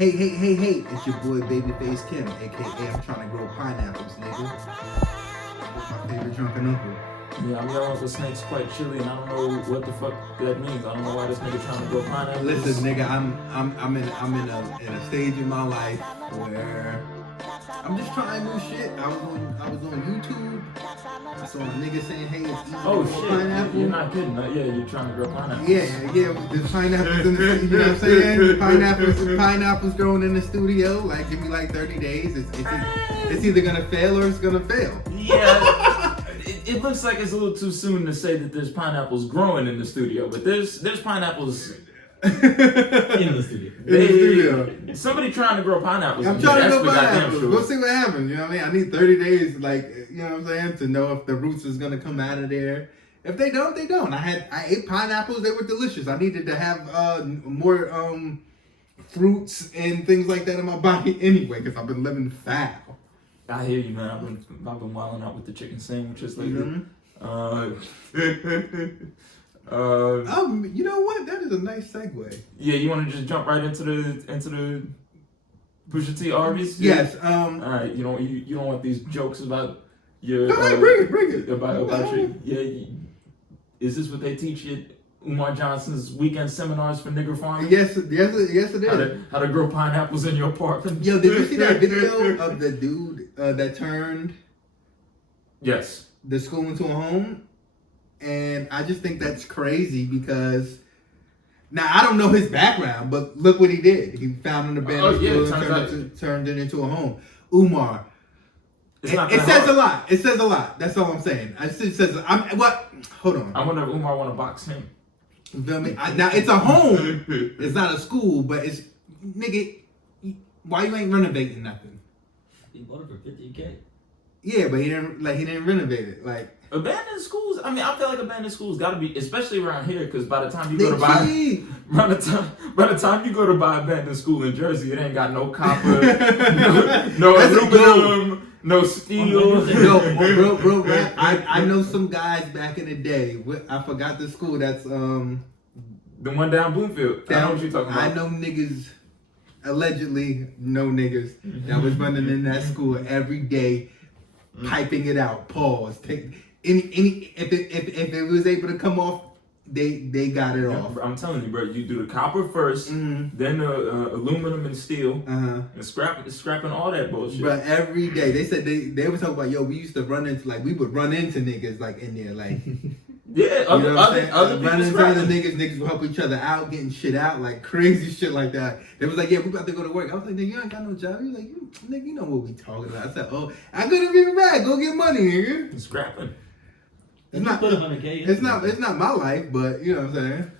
Hey, it's your boy Babyface Chem, aka I'm trying to grow pineapples, nigga. That's my favorite drunken uncle. Yeah, I'm your Uncle Snake's quite chilly, and I don't know what the fuck that means. I don't know why this nigga trying to grow pineapples. Listen, nigga, I'm in a stage in my life where I'm just trying new shit. I was on YouTube. I saw a nigga saying, hey, it's easy to grow pineapple. You're not kidding, huh? Yeah, you're trying to grow pineapples. Yeah, there's pineapples in the, you know what I'm saying? Pineapples growing in the studio. Like, give me like 30 days. It's either gonna fail or it's gonna fail. Yeah. It looks like it's a little too soon to say that there's pineapples growing in the studio, but there's pineapples in the studio. In the studio. Somebody trying to grow pineapples. I'm trying to grow pineapples. Sure. We'll see what happens. You know what I mean? I need 30 days, like, you know what I'm saying, to know if the roots is gonna come out of there. If they don't, they don't. I ate pineapples. They were delicious. I needed to have more fruits and things like that in my body anyway, because I've been living foul. I hear you, man. I've been wilding out with the chicken sandwiches lately. You know what? That is a nice segue. Yeah, you want to just jump right into the Pusha T Arby's? Yes. All right. You don't want these jokes about your. Go ahead, bring it. About your. Yeah. Is this what they teach you? Umar Johnson's weekend seminars for nigger farming? Yes, it is. How to grow pineapples in your apartment? Yo, did you see that video of the dude that turned Yes. the school into a home? And I just think that's crazy because now I don't know his background, but look what he did. He found an abandoned school and turned it into a home. Umar. It says a lot. It says a lot. That's all I'm saying. It says hold on. I wonder if Umar want to box him. You feel me? Now it's a home. It's not a school, but it's nigga. Why you ain't renovating nothing? He bought it for $50K. Yeah, but he didn't renovate it. Like abandoned schools. I mean, I feel like abandoned schools got to be, especially around here, because by the time you go to by the time you go to buy abandoned school in Jersey, it ain't got no copper, no aluminum. No steel. No, bro, rap. I know some guys back in the day. I forgot the school. That's the one down Bloomfield. I know what you're talking about. I know niggas, allegedly no niggas that was running in that school every day, piping it out. Pause. Take any if it was able to come off, they got it off. I'm telling you, bro. You do the copper first, then the aluminum and steel, and scrapping all that bullshit. But every day they said they were talking about we used to run into we would run into niggas like in there like yeah, other run into other niggas would help each other out, getting shit out like crazy shit like that. They was like, yeah, we about to go to work. I was like, nigga, you ain't got no job. He was like, nigga, you know what we talking about. I said, oh, I couldn't give it back. Go get money, nigga. Scrapping. It's not my life, but you know what I'm saying.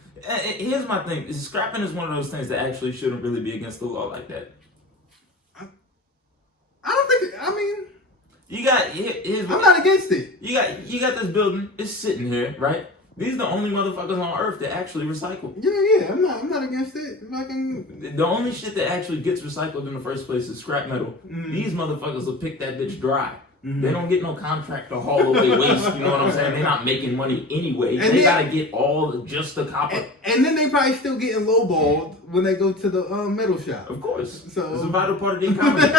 Here's my thing: scrapping is one of those things that actually shouldn't really be against the law like that. I don't think. I mean, I'm not against it. You got this building. It's sitting here, right? These are the only motherfuckers on earth that actually recycle. Yeah. I'm not against it. The only shit that actually gets recycled in the first place is scrap metal. These motherfuckers will pick that bitch dry. They don't get no contract to haul away waste, you know what I'm saying? They're not making money anyway. And they gotta get just the copper. And then they probably still getting lowballed when they go to the metal shop. Of course. So it's a vital part of the economy.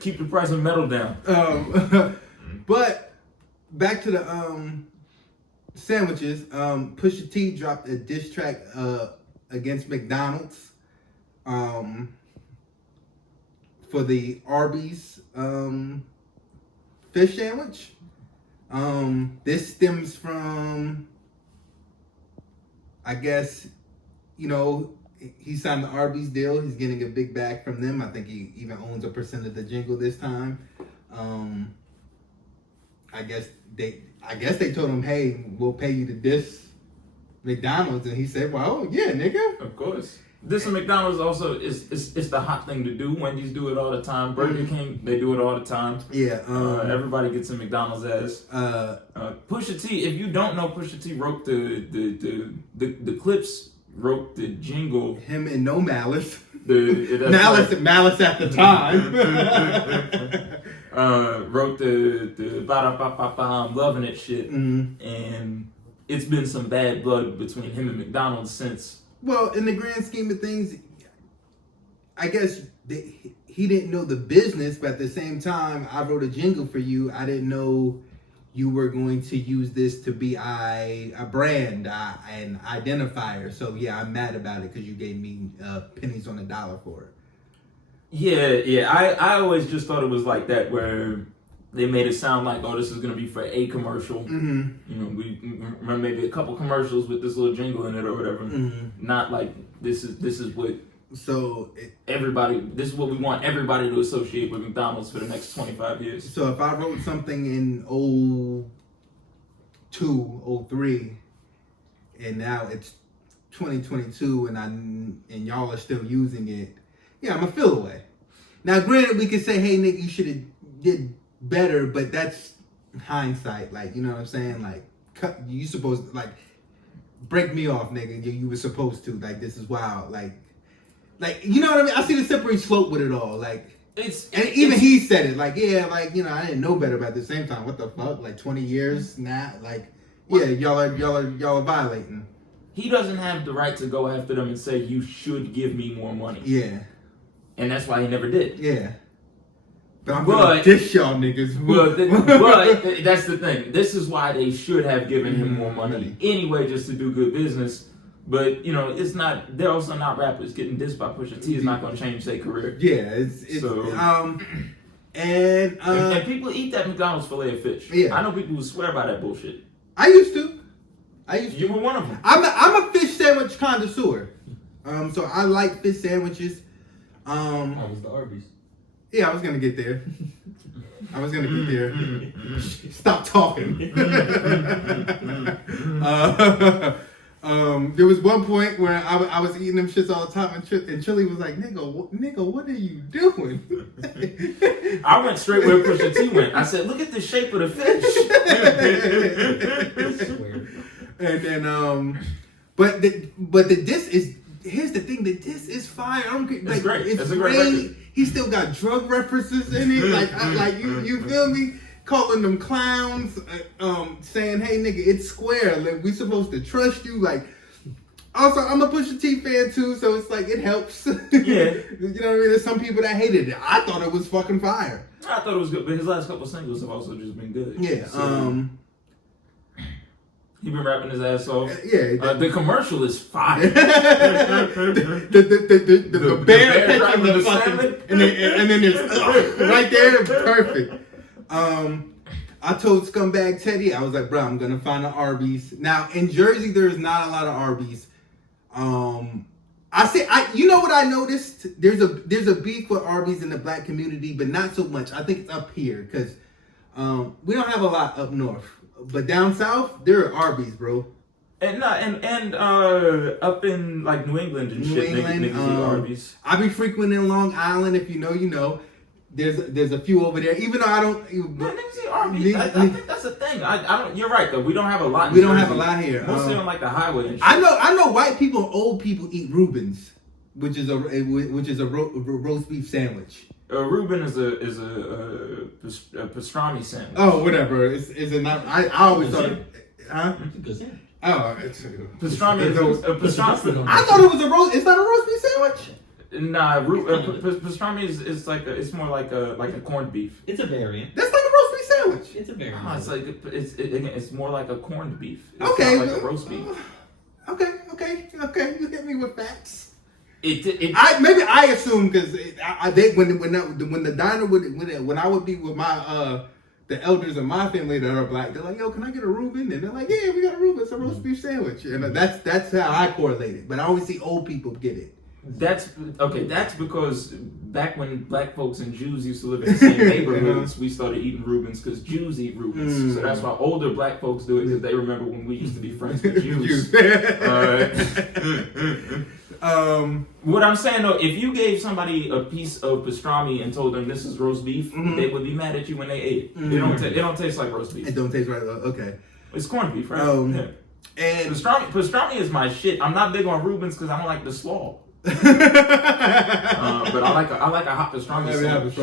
Keep the price of metal down. But back to the sandwiches. Pusha T dropped a diss track against McDonald's. For the Arby's fish sandwich. This stems from, I guess, he signed the Arby's deal. He's getting a big bag from them. I think he even owns a % of the jingle this time. I guess they told him, hey, we'll pay you to diss McDonald's, and he said, well, yeah, nigga. Of course. This and McDonald's also is the hot thing to do. Wendy's do it all the time. Burger King, they do it all the time. Yeah. Everybody gets in McDonald's ass. Pusha T, if you don't know, Pusha T wrote the clips, wrote the jingle. Him and No Malice. Malice at the time. Wrote the ba-da-ba-ba-ba, I'm loving it shit. And it's been some bad blood between him and McDonald's since. Well, in the grand scheme of things, I guess he didn't know the business, but at the same time, I wrote a jingle for you. I didn't know you were going to use this to be a brand, an identifier. So yeah, I'm mad about it because you gave me pennies on the dollar for it. Yeah. I always just thought it was like that where they made it sound like, oh, this is going to be for a commercial. Mm-hmm. You know, we remember maybe a couple commercials with this little jingle in it or whatever. Mm-hmm. Not like this is what this is what we want everybody to associate with McDonald's for the next 25 years. So if I wrote something in 02, 03, and now it's 2022 and y'all are still using it, yeah, I'm a feel away. Now, granted, we could say, hey, Nick, you should have did better, but that's hindsight. Like, you know what I'm saying? Like, you supposed to, like, break me off, nigga. You were supposed to. Like, this is wild. Like, you know what I mean? I see the slippery slope with it all. Like, he said it. Like, yeah, like, you know, I didn't know better, but at the same time, what the fuck? Like, 20 years now? Like, yeah, y'all are violating. He doesn't have the right to go after them and say, you should give me more money. Yeah. And that's why he never did. Yeah. But I'm gonna dish y'all niggas. But that's the thing. This is why they should have given him more money anyway, just to do good business. But you know, it's not. They're also not rappers. Getting dissed by Pusha T is not going to change their career. Yeah, it's so, and people eat that McDonald's filet of fish. Yeah, I know people who swear by that bullshit. I used to. You were one of them. I'm a fish sandwich connoisseur. So I like fish sandwiches. How was the Arby's? Yeah, I was gonna get there. Stop talking. There was one point where I was eating them shits all the time, and Chili was like, "Nigga, what are you doing?" I went straight where Pusha T went. I said, "Look at the shape of the fish." And then, but the diss is. Here's the thing, that this is fire. I don't get, like, it's great. It's a great record. He still got drug references in it. Like, you feel me? Calling them clowns, saying, "Hey, nigga, it's square. Like, we supposed to trust you." Like, also, I'm a Pusha T fan too, so it's like it helps. Yeah, you know what I mean. There's some people that hated it. I thought it was fucking fire. I thought it was good, but his last couple singles have also just been good. Yeah. So, he been rapping his ass off. Yeah. The commercial is fire. the bear catching the fucking, and then there's right there, perfect. I told Scumbag Teddy, I was like, bro, I'm gonna find an Arby's. Now in Jersey, there's not a lot of Arby's. You know what I noticed? There's a beef with Arby's in the black community, but not so much. I think it's up here because we don't have a lot up north. But down south, there are Arby's, bro. And up in like New England and shit, niggas eat Arby's. I be frequenting Long Island. If you know, you know. There's a few over there. Even though I don't. Niggas eat Arby's. I think that's a thing. I don't. You're right though. We don't have a lot. We don't have a lot here. Mostly on like the highway and shit. I know white people and old people eat Reubens, which is a roast beef sandwich. A Reuben is a pastrami sandwich. Oh, whatever. Is it not? I always thought it. Huh? Oh, it's pastrami. Pastrami. I thought it was a roast. It's not a roast beef sandwich. Nah, pastrami is like it's more like a corned beef. It's a variant. That's like a roast beef sandwich. It's a variant. It's like it's more like a corned beef. It's okay, not like a roast beef. Okay. You hit me with facts. Maybe I assume because when the diner when I would be with my the elders of my family that are black, they're like, "Yo, can I get a Reuben?" And they're like, "Yeah, we got a Reuben. It's a roast beef sandwich." And that's how I correlate it. But I always see old people get it. That's okay. That's because back when black folks and Jews used to live in the same neighborhoods, we started eating Reubens because Jews eat Reubens. So that's why older black folks do it because they remember when we used to be friends with Jews. What I'm saying though, if you gave somebody a piece of pastrami and told them this is roast beef, they would be mad at you when they ate it. It don't taste like roast beef. It don't taste right. Okay. It's corned beef, right? Yeah. And pastrami is my shit. I'm not big on Reubens because I don't like the slaw. But I like a hot pastrami sandwich.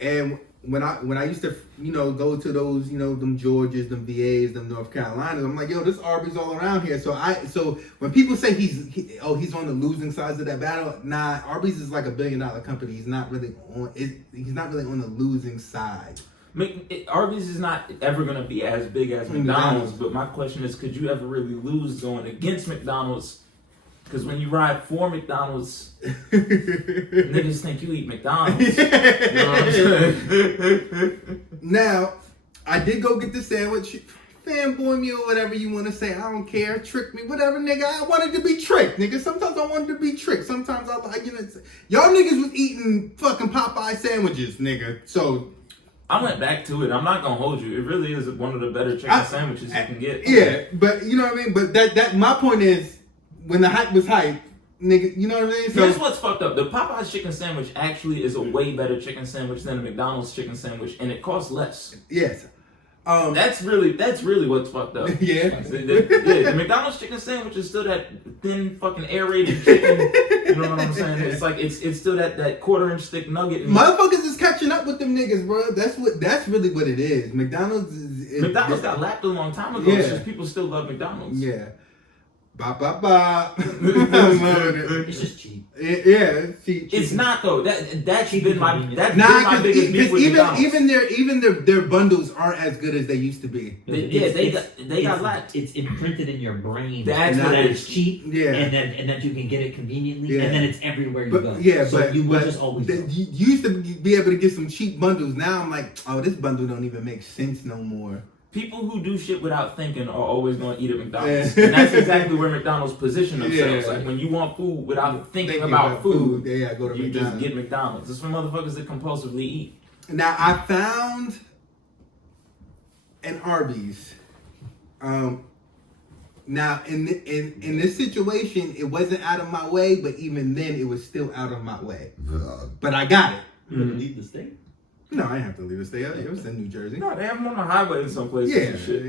And when I used to, go to those, them Georgias, them VAs, them North Carolinas, I'm like, yo, this Arby's all around here. So when people say he's on the losing sides of that battle, nah, Arby's is like $1 billion company. He's not really on the losing side. Arby's is not ever going to be as big as McDonald's, but my question is, could you ever really lose going against McDonald's? Because when you ride for McDonald's, niggas think you eat McDonald's. You know what I'm saying? Now, I did go get the sandwich. Fanboy me or whatever you want to say. I don't care. Trick me. Whatever, nigga. I wanted to be tricked, nigga. Sometimes I wanted to be tricked. Sometimes I like, y'all niggas was eating fucking Popeye sandwiches, nigga. So... I went back to it. I'm not gonna hold you. It really is one of the better chicken sandwiches you can get. Yeah, but you know what I mean? But that my point is, when the hype was hype, nigga, you know what I mean? So, here's what's fucked up. The Popeye's chicken sandwich actually is a way better chicken sandwich than a McDonald's chicken sandwich, and it costs less. Yes. That's really what's fucked up. Yeah. The McDonald's chicken sandwich is still that thin fucking aerated chicken. You know what I'm saying? It's like it's still that 1/4-inch thick nugget. Motherfuckers is catching up with them niggas, bro. That's really what it is. McDonald's got lapped a long time ago. Yeah. It's just people still love McDonald's. Yeah. Bop, bop, bop. It's just cheap. Yeah, it's cheap. It's not though. That's been my biggest beef with McDonald's. Even their bundles aren't as good as they used to be. They got lapped. It's imprinted in your brain that it's cheap. Yeah, and that you can get it conveniently, and then it's everywhere you go. Yeah, so you will just always. You used to be able to get some cheap bundles. Now I'm like, oh, this bundle don't even make sense no more. People who do shit without thinking are always going to eat at McDonald's. And that's exactly where McDonald's position themselves. Like, when you want food without thinking about food, go to you McDonald's. just get McDonald's. It's for motherfuckers that compulsively eat. Now, I found an Arby's. Now, in this situation, it wasn't out of my way, but even then, it was still out of my way. But I got it. You didn't leave the state? No, I didn't have to leave the state. It was in New Jersey. No, they have them on the highway in some places. Yeah, and shit.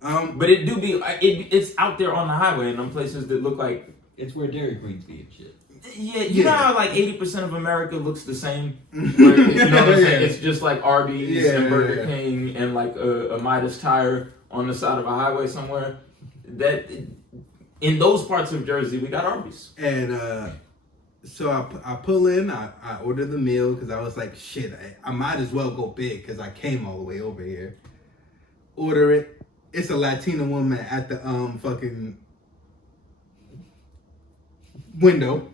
Yeah. But it do be it's out there on the highway in them places that look like it's where Dairy Queens be and shit. Yeah, you know how like 80% of America looks the same. Where, you know what I'm saying? It's just like Arby's and Burger King and like a Midas tire on the side of a highway somewhere. That in those parts of Jersey, we got Arby's. And so I pull in, I order the meal because I was like, shit, I might as well go big because I came all the way over here. Order it. It's a Latina woman at the fucking window.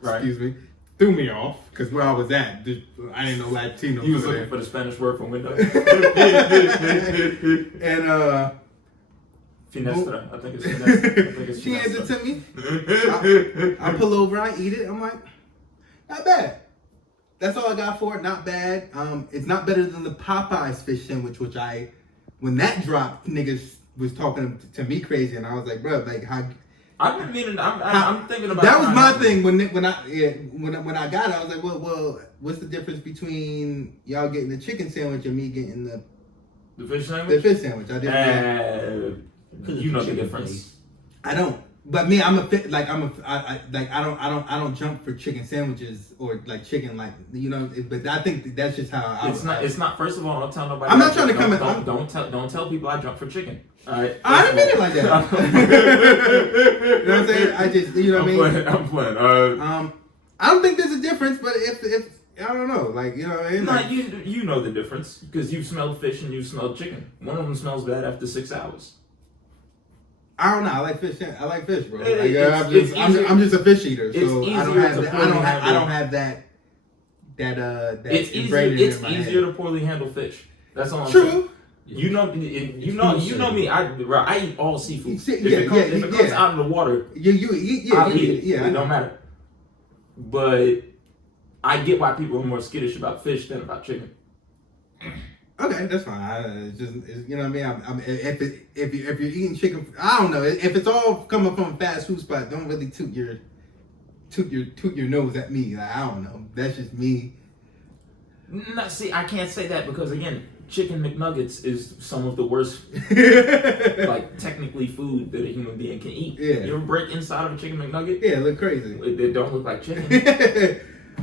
Right. Excuse me. Threw me off because where I was at, I didn't know Latino. You was looking for the Spanish word for window. And Finestra. I think it's Finestra. She hands it to me. I pull over, I eat it. I'm like, not bad. That's all I got for it. Not bad. It's not better than the Popeyes fish sandwich, which when that dropped, niggas was talking to me crazy, and I was like, bro, like how. I've been meaning. I'm thinking about. That was my thing when I got it. I was like, well, what's the difference between y'all getting the chicken sandwich and me getting the fish sandwich? The fish sandwich. I didn't. You know the difference. Place. I don't. But me, I don't jump for chicken sandwiches or like chicken, like, you know. But I think that's just how It's not. First of all, don't tell nobody. I'm not trying to come in. Don't tell people I jump for chicken. All right. I didn't mean it like that. You know what I'm saying? I just, you know what I mean. I'm playing. I don't think there's a difference, but if I don't know, like, you know what I mean. Like, you know the difference because you've smelled fish and you've smelled chicken. One of them smells bad after 6 hours. I don't know. I like fish, bro. I'm just a fish eater, so I don't have that. It's easier to poorly handle fish. That's all I'm saying. You know me. I eat all seafood. If it comes out of the water, I'll eat it. Yeah, it don't matter. But I get why people are more skittish about fish than about chicken. Okay, that's fine. You know what I mean. If you're eating chicken, I don't know. If it's all coming from a fast food spot, don't really toot your nose at me. Like, I don't know. That's just me. No, see, I can't say that because again, chicken McNuggets is some of the worst, like technically food that a human being can eat. Yeah. You ever break inside of a chicken McNugget? Yeah, it look crazy. They don't look like chicken.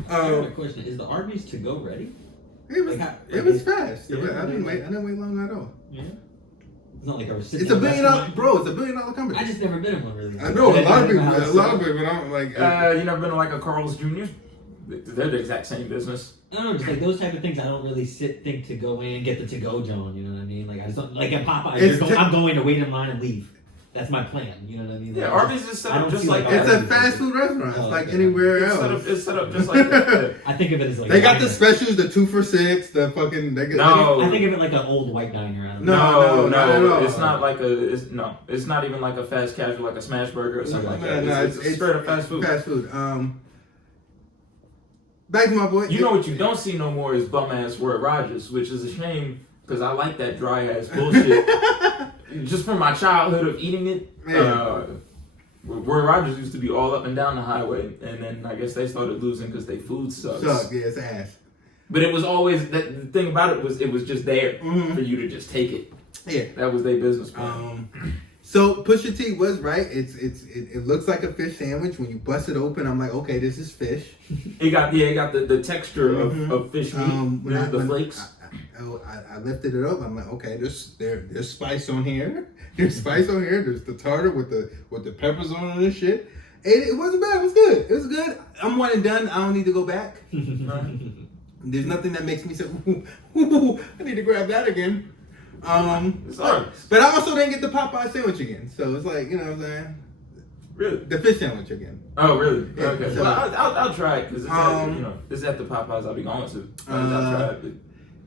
I have a question: is the Arby's to go ready? It was fast. Yeah, I didn't wait long at all. Yeah. It's not like a recipient. It's $1 billion, bro. It's $1 billion company. I just never been in one really. I know a lot of people. I don't like. You never been to like a Carl's Jr.? They're the exact same business. I don't know, just like those type of things. I don't really think to go in, get the to-go John. You know what I mean? Like I just don't, like at Popeyes, I'm going to wait in line and leave. That's my plan. You know what I mean? Yeah, like, Arby's is set up just like it's a fast food restaurant. It's like anywhere else. It's set up just like that. I think of it as like they got the specials, the 2 for $6, the fucking. I think of it like an old white diner. I don't know. No. It's not like it's not even like a fast casual like a smash burger or something like that. No, it's straight up fast food. Fast food. Back to my boy. You know what you don't see no more is bum ass Word Rogers, which is a shame because I like that dry ass bullshit. Just from my childhood of eating it, Word Rogers used to be all up and down the highway, and then I guess they started losing because they food sucks. Yeah, it's ass. But it was always the thing about it was just there for you to just take it. Yeah, that was their business plan. So Pusha T was right. It looks like a fish sandwich. When you bust it open, I'm like, okay, this is fish. It got the texture of fish meat. The flakes. I lifted it up. I'm like, okay, there's spice on here. There's spice on here. There's the tartar with the peppers on it and shit. And it wasn't bad. It was good. It was good. I'm one and done. I don't need to go back. There's nothing that makes me say, ooh, I need to grab that again. But I also didn't get the Popeye sandwich again. So it's like, you know what I'm saying? Really? The fish sandwich again. Oh, really? Yeah, okay. so, well, I'll try it because it's at the Popeyes I'll be going to. I'll try it.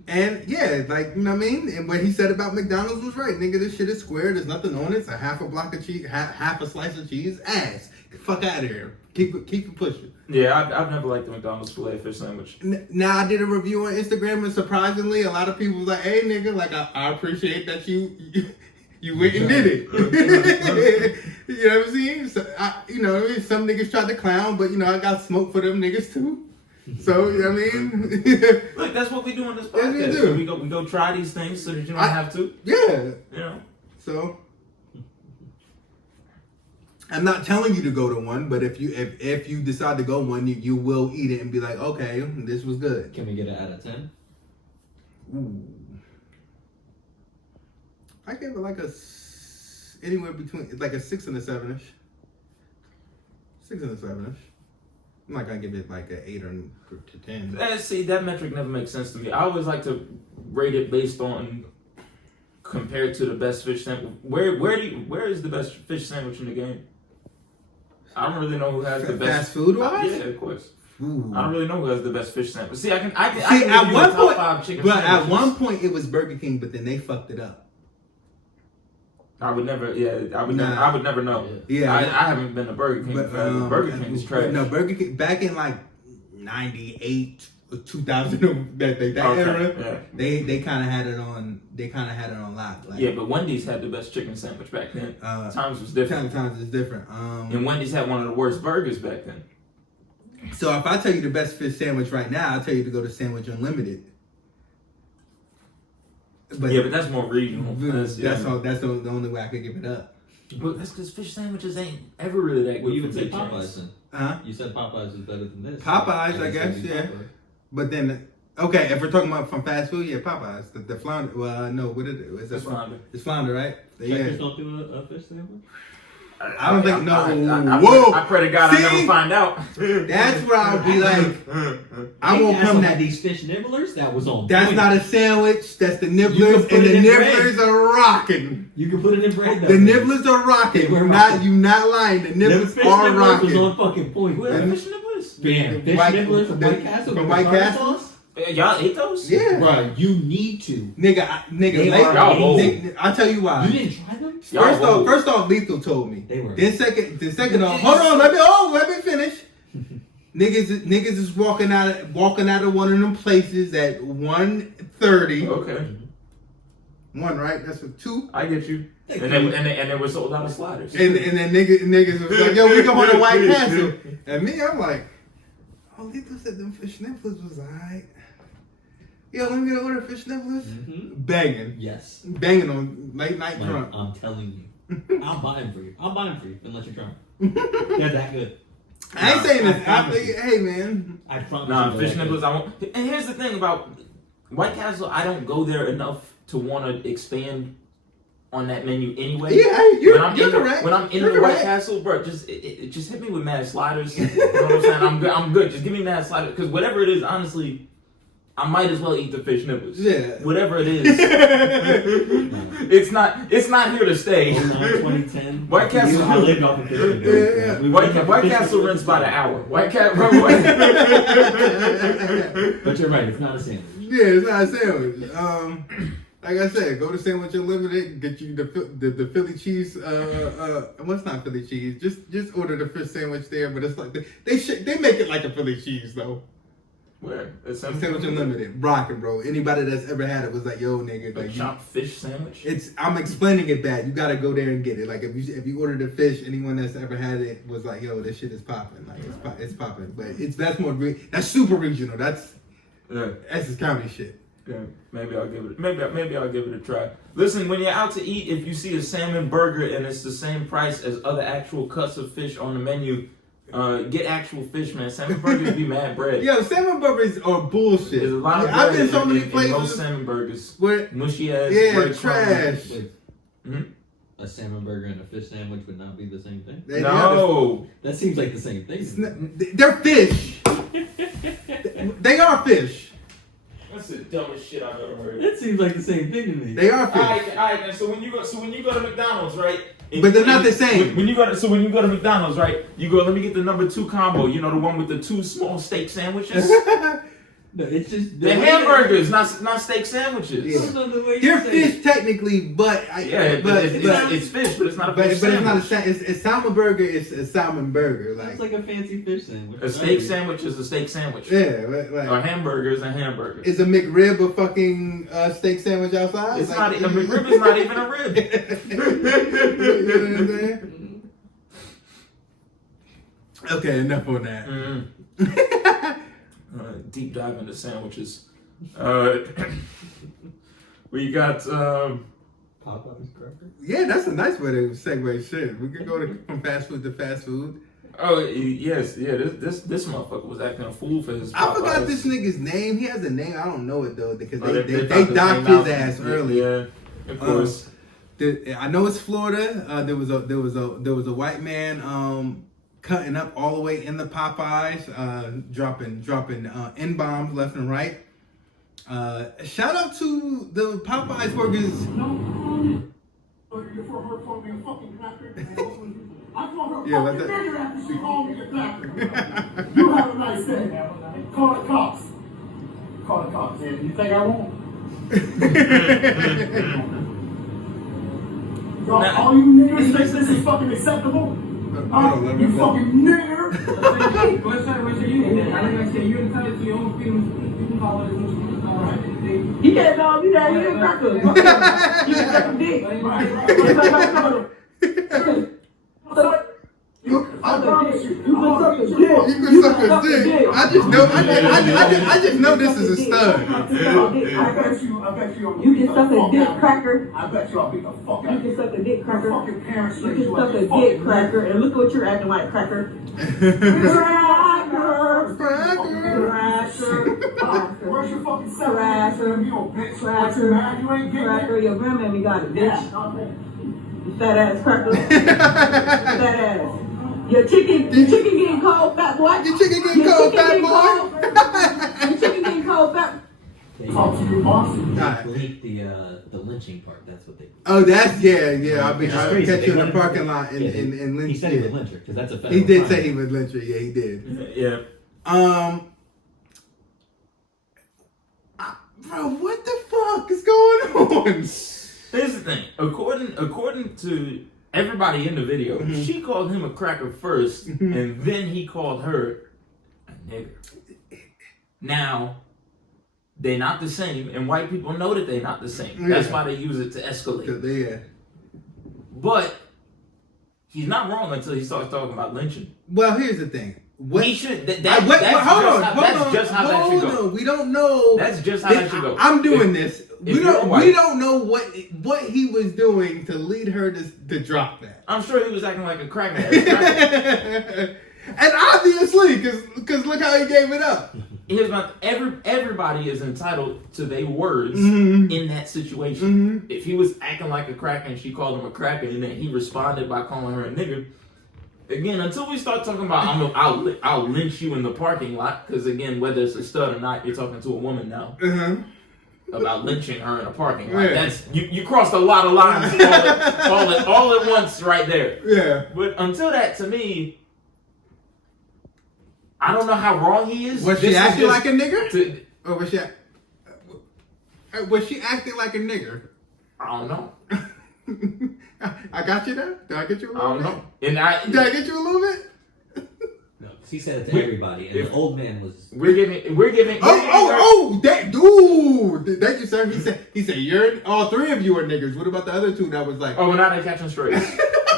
And yeah, like, you know what I mean? And what he said about McDonald's was right. Nigga, this shit is square. There's nothing on it. It's a half a block of cheese, half a slice of cheese. Ass. Fuck out of here. Keep it pushing. Yeah, I've never liked the McDonald's filet fish sandwich. Now, I did a review on Instagram, and surprisingly, a lot of people was like, hey, nigga, like, I appreciate that you went and did it. You know what I'm saying? So, some niggas tried to clown, but, I got smoke for them niggas, too. So, you know what I mean? Look, that's what we do on this podcast. Yes, we do. So we go try these things so that you don't have to. Yeah. So, I'm not telling you to go to one, but if you decide to go one, you will eat it and be like, okay, this was good. Can we get it out of 10? Ooh. I gave it like anywhere between like a 6 and a 7-ish. 6 and a 7-ish. I'm not gonna give it like an 8 to 10. See, that metric never makes sense to me. I always like to rate it based on compared to the best fish sandwich. Where is the best fish sandwich in the game? I don't really know who has the best fast food wise. Yeah, of course. Ooh. I don't really know who has the best fish sandwich. See, I can at one point, top 5 chicken but sandwiches. at one point it was Burger King, but then they fucked it up. I would never know. Yeah, I haven't been to Burger King. But Burger King is trash. No, Burger King back in like 98 or 2000 that era. Yeah. They kind of had it on. They kind of had it on lock. Like, yeah, but Wendy's had the best chicken sandwich back then. Times was different. Times is different. And Wendy's had one of the worst burgers back then. So if I tell you the best fish sandwich right now, I'll tell you to go to Sandwich Unlimited. But that's more regional. That's the only way I could give it up. But that's because fish sandwiches ain't ever really that good. Well, you would say Popeyes then. Huh? You said Popeyes is better than this. Popeyes, I guess, yeah. Popeyes. But then, okay, if we're talking about from fast food, yeah, Popeyes. The flounder. Well, no, what is it? It's flounder. It's flounder, right? Checkers don't do a fish sandwich? I don't think. Whoa! I pray to God I never find out. That's where I'll be like, I won't come that these fish nibblers. That was on. That's not a sandwich. That's the nibblers, and the nibblers are rocking. You can put it in bread. The nibblers are rocking. You not lying. The nibblers are rocking. Was on fucking point. Where are fish nibblers? Damn, fish nibblers from White Castle. From White Castle. Y'all ate those? Yeah. Bro, you need to. Nigga, I'll tell you why. You didn't try them? First off, Lethal told me. They were. Then second off, hold on, let me finish. Niggas is walking out of one of them places at 1:30. Okay. One, right? That's what 2. I get you. And they were sold out of sliders. And then niggas was like, yo, we going to White Castle. And me, I'm like, oh, Lethal said them fish nibblers was alright. Yo, let me get an order of fish nibblers. Mm-hmm. Banging. Yes. Banging on late night drunk. I'm telling you. I'll buy them for you. Unless you try them. They're that good. I ain't saying this. Hey, man. I promise you. Fish nibblers, I won't. And here's the thing about White Castle, I don't go there enough to want to expand on that menu anyway. Yeah, you're correct. When I'm in the White Castle, bro, just just hit me with mad sliders. You know what I'm saying? I'm good. Just give me mad sliders, because whatever it is, honestly, I might as well eat the fish nipples. Yeah. Whatever it is. It's not here to stay. 2010. White Castle. I lived off of fish. Yeah. White Castle rents by the hour. But you're right, it's not a sandwich. Yeah, it's not a sandwich. Like I said, go to Sandwich Unlimited, get you the Philly cheese. What's not Philly cheese? Just order the fish sandwich there. But it's like they make it like a Philly cheese though. Where? Sandwich Unlimited, rockin', bro. Anybody that's ever had it was like, yo, nigga, like chopped fish sandwich. I'm explaining it bad. You gotta go there and get it. Like if you order the fish, anyone that's ever had it was like, yo, this shit is popping. Like it's popping. But that's super regional. That's Essex County shit. Yeah, maybe I'll give it a try. Listen, when you're out to eat, if you see a salmon burger and it's the same price as other actual cuts of fish on the menu, get actual fish, man. Salmon burgers be mad bread. Yo, salmon burgers are bullshit. There's a lot of bread. I've been so many places. Most salmon burgers where mushy ass. Yeah, trash. A salmon burger and a fish sandwich would not be the same thing? No. That seems like the same thing. They're fish. They are fish. That's the dumbest shit I've ever heard. That seems like the same thing to me. They are fish. All right. So when you go to McDonald's, right? But they're not the same. When you go to McDonald's, right? You go, let me get the number 2 combo. You know, the one with the 2 small steak sandwiches. No, it's just the hamburgers, not steak sandwiches. Yeah. They're fish technically, but it's fish, but it's not a fish sandwich. But it's not it's salmon burger. It's a salmon burger. It's like a fancy fish sandwich. A steak sandwich is a steak sandwich. Yeah, like a hamburger is a hamburger. Is a McRib a fucking steak sandwich outside? It's not. A McRib is not even a rib. You know what I'm saying? Okay, enough on that. Deep dive into sandwiches. We got Popeye's cracker. Yeah, that's a nice way to segue shit. We can go from fast food to fast food. Oh yes, yeah. This motherfucker was acting a fool for his Popeyes. I forgot this nigga's name. He has a name. I don't know it though because they docked his ass early. Yeah, of course. I know it's Florida. There was a white man cutting up all the way in the Popeyes, dropping N-bombs left and right. Shout out to the Popeyes burgers. Yeah, like that. She called me a cracker. You have a nice day. Call the cops. Call the cops. Yeah, you think I won't? All you niggas think this is fucking acceptable? You fucking nigger! What's that? What's you? I say you're entitled to your own feelings. You can call it as much as you want. He can't call me that. He ain't cracker. You can suck a dick. I promise you. You can suck a dick. You can suck a dick. I just know this is a stud. I bet you. You can suck a dick cracker. I bet you I'll beat the fuck out You can suck a dick cracker. Your fucking parents You can suck a dick cracker. And look what you're acting like, cracker. Where's your fucking cracker? You old bitch. What's your mad? You ain't getting Cracker, your grandmammy got it, bitch. You fat ass cracker. Fat ass. Your chicken getting cold, fat boy. Your chicken getting cold, fat boy. Your chicken getting cold, fat. Talk to your boss. They leaked the lynching part. That's what they. Oh, that's yeah. I'll catch crazy. you in the parking lot in Lynch. He said he would lynch her because that's a federal He did crime. say he would lynch her. Yeah, he did. Yeah. Bro, what the fuck is going on? Here's the thing. According to everybody in the video, she called him a cracker first, and then he called her a nigger. Now, they're not the same, and white people know that they're not the same. That's why they use it to escalate. Yeah. But he's not wrong until he starts talking about lynching. Well, here's the thing. He should. That's just how that should go. We don't know. That's just how that should go. I'm doing this. We don't know what he was doing to lead her to drop that. I'm sure he was acting like a crackhead. And obviously, because look how he gave it up. here's my everybody is entitled to their words in that situation. If he was acting like a cracker and she called him a cracker, and then he responded by calling her a nigger. Again, until we start talking about I'll lynch you in the parking lot, because again, whether it's a stud or not, you're talking to a woman now about lynching her in a parking lot. That's you crossed a lot of lines all at once right there. Yeah. But until that, to me, I don't know how wrong he is. Was she acting like a nigger? Or was she acting like a nigger? I don't know. I got you there? Did I get you a little bit? I don't know. Did I get you a little bit? No, he said it to everybody, and the old man was. We're giving. That dude. Thank you, sir. He said you're all three of you are niggers. What about the other two that was like? Oh, now they catching strays.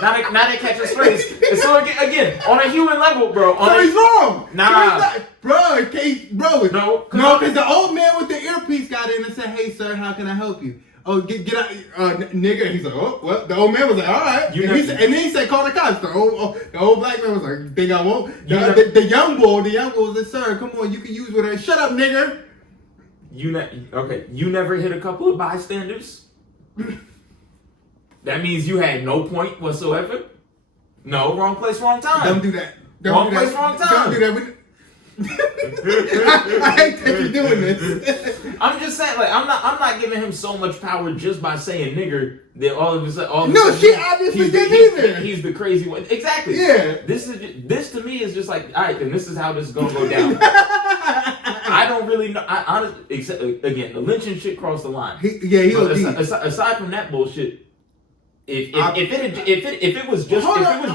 now they catching strays. And so again, on a human level, bro. So he's wrong. Nah, bro. No, because the old man with the earpiece got in and said, "Hey, sir, how can I help you?" Oh, get out, nigga. He's like, oh, well, the old man was like, all right. And then he said, call the cops. The old black man was like, you think I won't? The young boy was like, sir, come on, you can use whatever. Shut up, nigga. You never hit a couple of bystanders? That means you had no point whatsoever? No, wrong place, wrong time. Don't do that. Wrong place, wrong time. Don't do that. I hate that you're doing this. I'm just saying, like, I'm not giving him so much power just by saying nigger that all of a sudden, she obviously didn't either. He's the crazy one. Exactly. Yeah. This to me is just like, all right, then this is how this is gonna go down. I don't really know. I honestly, except again, the lynching shit crossed the line. Aside from that bullshit. If it was just hold on.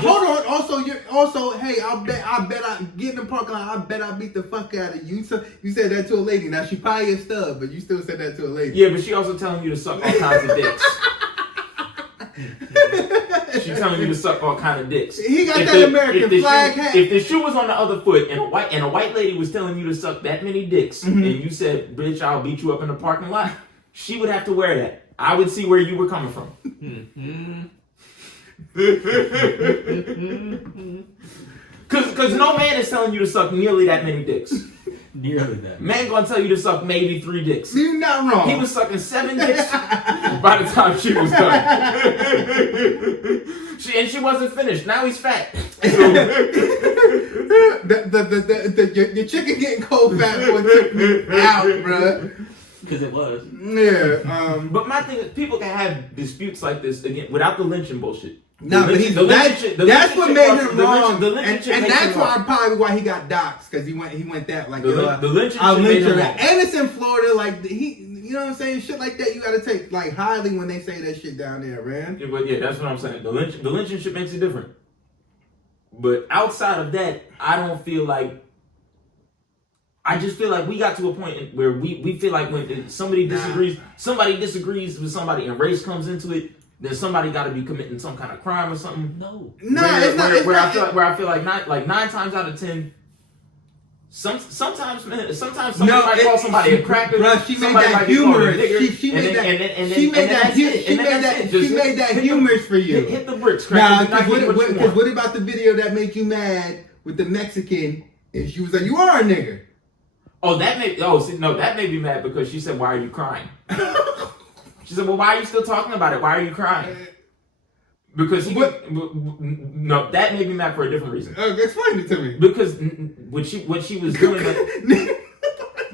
Also, hey, I bet I get in the parking lot. I bet I beat the fuck out of you. So you said that to a lady. Now she probably a stud, but you still said that to a lady. Yeah, but she also telling you to suck all kinds of dicks. She telling you to suck all kinds of dicks. He got that American flag hat. If the shoe was on the other foot and a white lady was telling you to suck that many dicks, and you said, "Bitch, I'll beat you up in the parking lot," she would have to wear that. I would see where you were coming from. Cause no man is telling you to suck nearly that many dicks. Nearly that. Man gonna tell you to suck maybe 3 dicks. You're not wrong. He was sucking 7 dicks by the time she was done. She wasn't finished. Now he's fat. So, your chicken getting cold fat boy took me out, bruh. Because it was. Yeah. But my thing is, people can have disputes like this again without the lynching bullshit. No, but that's what made him wrong, and that's why he got doxxed, because he went that like the lynching shit made him wrong. And it's in Florida, like you know what I'm saying, shit like that you gotta take like highly when they say that shit down there, man. Yeah, but yeah, that's what I'm saying. The lynching shit makes it different. But outside of that, I don't feel like. I just feel like we got to a point where we feel like when somebody disagrees with somebody and race comes into it, then somebody got to be committing some kind of crime or something. No, I feel like 9 times out of 10. Sometimes somebody might call somebody a cracker. Bruh, she made that humorous. She made that humorous for you. Hit the bricks, cracker. Because what about the video that made you mad with the Mexican? And she was like, "You are a nigger." That made me mad because she said, "Why are you crying?" She said, "Well, why are you still talking about it? Why are you crying?" Because that made me mad for a different reason. Explain it to me. Because what she was doing,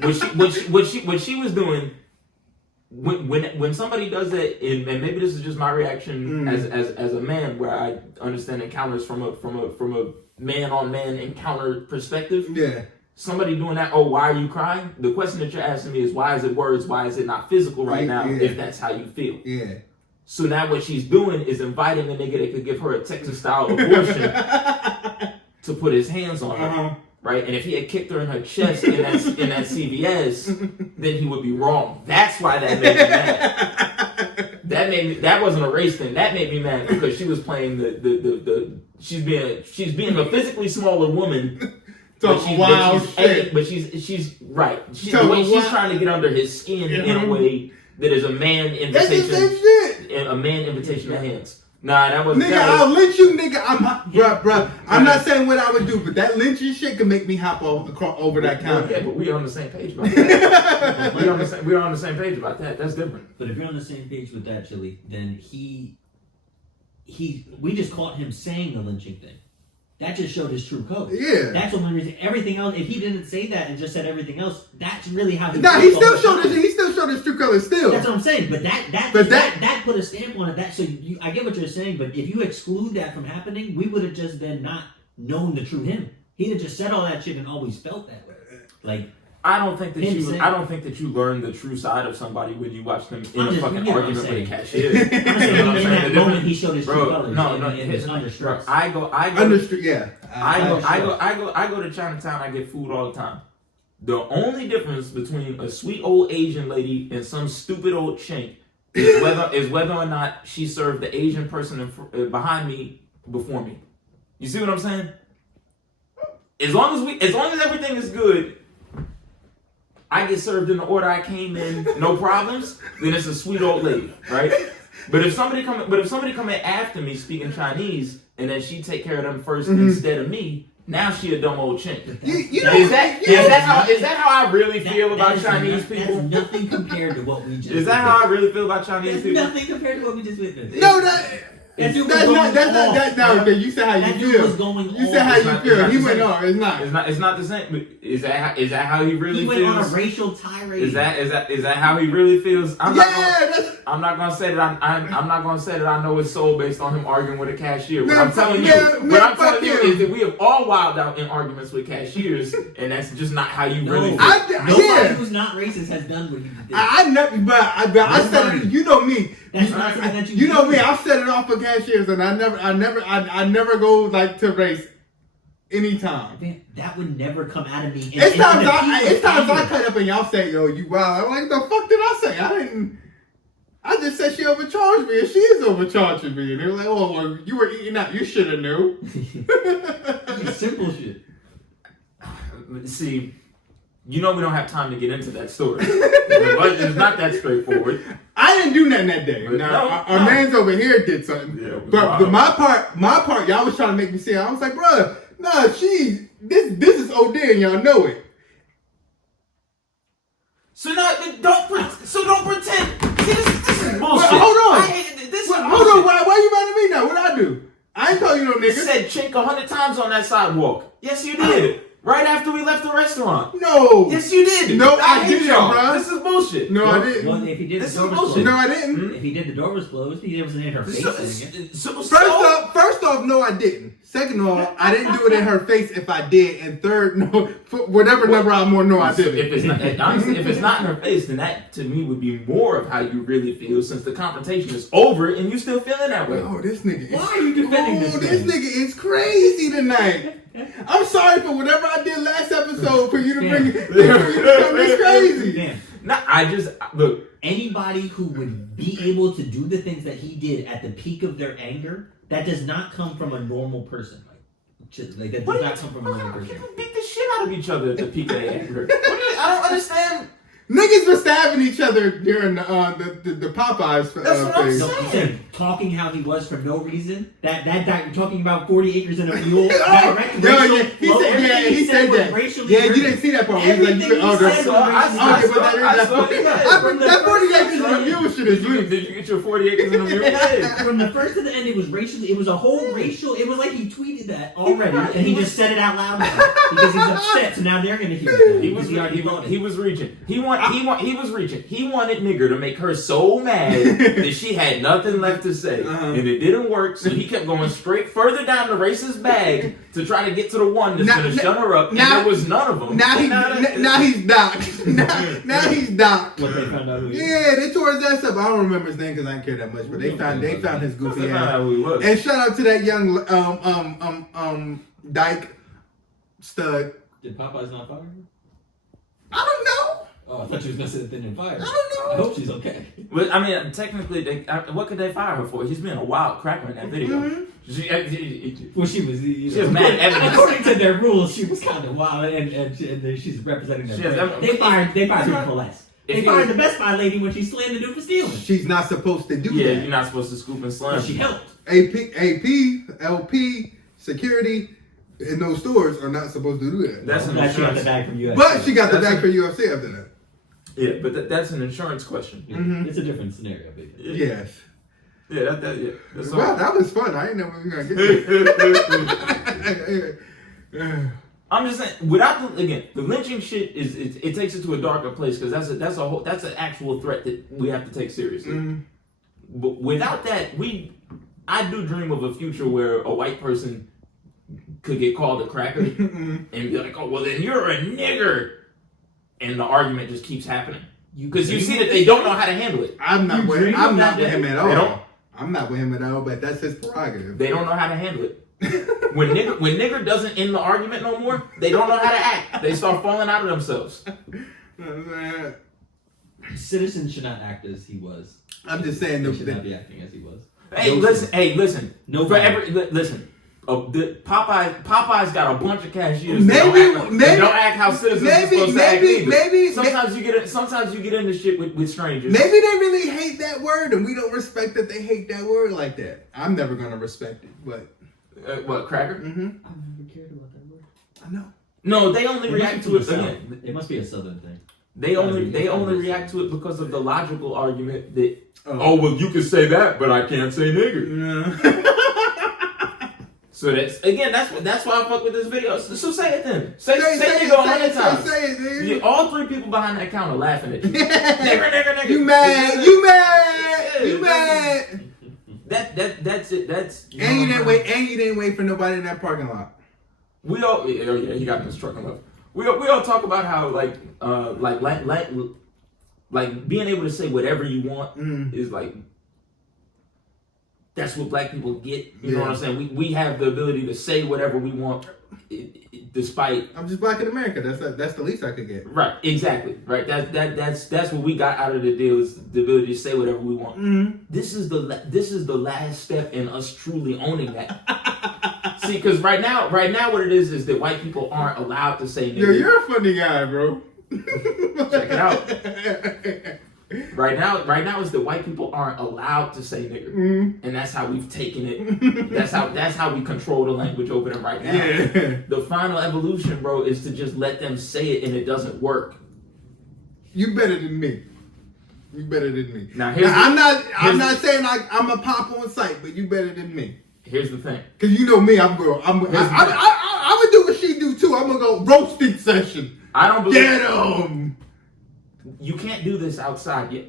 what she was doing, when somebody does that, and maybe this is just my reaction as a man, where I understand encounters from a man on man encounter perspective. Yeah. Somebody doing that, why are you crying? The question that you're asking me is, why is it words? Why is it not physical right now, if that's how you feel? Yeah. So now what she's doing is inviting a nigga that could give her a Texas-style abortion to put his hands on her, right? And if he had kicked her in her chest in that CVS, then he would be wrong. That's why that made me mad. That wasn't a race thing. That made me mad because she was playing she's being a physically smaller woman. But she's right. The way she's trying to get under his skin in a way that is a man invitation. A man invitation to hands. Nah, that was nigga. I'll lynch you, nigga. Bruh. I'm not saying what I would do, but that lynching shit can make me hop over that counter. Yeah, but we on the same page about that. We're on the same page about that. That's different. But if you're on the same page with that, Chili, then we just caught him saying the lynching thing. That just showed his true colors. Yeah. That's the one reason. Everything else, if he didn't say that and just said everything else, that's really how he. Nah, he still showed his true colors still. That's what I'm saying. But that put a stamp on it. That I get what you're saying. But if you exclude that from happening, we would have just then not known the true him. He'd have just said all that shit and always felt that way. Like. I don't think that you learn the true side of somebody when you watch them in a fucking argument with a cashier. I'm saying in that moment he showed his true colors. I go to Chinatown. I get food all the time. The only difference between a sweet old Asian lady and some stupid old chink is whether or not she served the Asian person behind me before me. You see what I'm saying? As long as everything is good. I get served in the order I came in, no problems. Then it's a sweet old lady, right? But if somebody come in after me speaking Chinese, and then she take care of them first instead of me, now she a dumb old chink. Is that how I really feel about Chinese people? That's nothing compared to what we just. Is that how I really feel about Chinese people? Nothing compared to what we just witnessed. No, that's not. Okay, you said how you feel. You said how you feel. He went on. It's not. It's not the same. But is that how he really feels? He went on a racial tirade. Is that how he really feels? I'm not gonna say that I know his soul based on him arguing with a cashier. What I'm telling you is that we have all wilded out in arguments with cashiers, and that's just not how you really feel. Nobody who's not racist has done what he did. I said it. You know me. That's not something that you know me. I've set it off for cashiers, and I never go like to race anytime. Man, that would never come out of me. It's times I cut up and y'all say, "Yo, you wild." I'm like, the fuck did I say? I didn't. I just said she overcharged me, and she is overcharging me. And they were like, "Oh, well, you were eating out. You should have knew." Simple shit. See. You know we don't have time to get into that story. It's not that straightforward. I didn't do nothing that day. Our man's over here did something. Yeah, but my part, y'all was trying to make me see. I was like, bruh, nah, this is OD and y'all know it. So don't pretend. See, this is bullshit. Hold on. Hold on. Why you mad at me now? What I do? I ain't call you no nigga. You said chink 100 times on that sidewalk. Yes, you did. Right after we left the restaurant. No. Yes, you did. No, I didn't, bro. This is bullshit. No, I didn't. Well, if he did, this is bullshit. No, I didn't. If he did, the door was closed. He wasn't in her face. First off, no, I didn't. Second of all, I didn't do it in her face if I did. And third, no, whatever number I'm more, no, I didn't. If it's not, honestly, if it's not in her face, then that to me would be more of how you really feel, since the confrontation is over and you still feeling that way. Oh, this nigga. Why are you defending this? This nigga is crazy tonight. I'm sorry for whatever I did last episode for you to bring come this crazy. Damn. Nah, look. Anybody who would be able to do the things that he did at the peak of their anger, that does not come from a normal person. Like that does not come from a normal person. People beat the shit out of each other at the peak of their anger. I don't understand. Niggas were stabbing each other during the Popeyes That's what I'm phase. saying. He said talking how he was for no reason. That talking about 40 acres and a mule. He said that. Yeah, you didn't see that part. That 40 acres and a mule shit is loose. Did you get your 40 acres and a mule? From the first to the end, it was racially. It was a whole racial. It was like he tweeted that already, and he just said it out loud now because he's upset. So now they're gonna hear it. He was reaching. He was reaching. He wanted nigger to make her so mad that she had nothing left to say. And it didn't work, so he kept going straight further down the racist bag to try to get to the one that's going to shut her up, and there was none of them. Now he's docked. Now he's docked. What they found out who he was. Yeah, they tore his ass up. I don't remember his name because I didn't care that much, but they found his goofy ass. Who he was. And shout out to that young dyke stud. Did Popeyes not fire her? I don't know. Oh, I thought you was gonna say that they didn't fire her. I don't know. I hope she's okay. But I mean, technically, what could they fire her for? She's being a wild cracker in that video. Mm-hmm. She was she was mad evidence. According to their rules, she was kind of wild, and she's representing them. They fired people for less. They fired the Best Buy lady when she slammed the dude for stealing. She's not supposed to do that. Yeah, you're not supposed to scoop and slam. But she helped. LP, security in those stores are not supposed to do that. That's she got the bag from UFC. But she got the bag for UFC after that. Yeah, but that's an insurance question. Mm-hmm. It's a different scenario, baby. Yes. Yeah, that's wow, that was fun. I didn't know we were gonna get I'm just saying, without the lynching shit it takes it to a darker place because that's an actual threat that we have to take seriously. Mm-hmm. But without that, I do dream of a future where a white person could get called a cracker and be like, oh well, then you're a nigger, and the argument just keeps happening because you see that they don't know how to handle it. I'm not with him at all. I'm not with him at all, but that's his prerogative. They don't know how to handle it. When nigger doesn't end the argument no more, they don't know how to act. They start falling out of themselves. Citizens should not act as he was. I'm just saying they should not be acting as he was. Listen. No. Listen. Popeye's got a bunch of cashiers. Don't act how citizens are supposed to act either. Sometimes you get into shit with strangers. Maybe they really hate that word, and we don't respect that they hate that word like that. I'm never gonna respect it, but what, cracker? Mm-hmm. I've never cared about that word. I know. No, they only react to it again. It must be a southern thing. They only react to it because of the logical argument that well, you can say that, but I can't say nigger. Yeah. So that's why I fuck with this video. So say it then. Say nigga 100 times. Say it, dude. Yeah, all three people behind that counter laughing at you. Nigger. You mad? That's it. That's and you didn't wait for nobody in that parking lot. We all he got this truck left. We all talk about how like being able to say whatever you want is like. That's what black people get. You know what I'm saying? We have the ability to say whatever we want, despite. I'm just black in America. That's the least I could get. Right. Exactly. Right. That's what we got out of the deal is the ability to say whatever we want. Mm-hmm. This is the last step in us truly owning that. See, because right now what it is that white people aren't allowed to say nigger. Yo, you're a funny guy, bro. Check it out. Right now is that white people aren't allowed to say nigger, and that's how we've taken it. That's how we control the language over them right now. Yeah. The final evolution, bro, is to just let them say it, and it doesn't work. You better than me. Now, I'm not saying I'm a pop on sight, but you better than me. Here's the thing, because you know me, I would do what she do too. I'm gonna go roasting session. I don't believe. Get 'em. You can't do this outside yet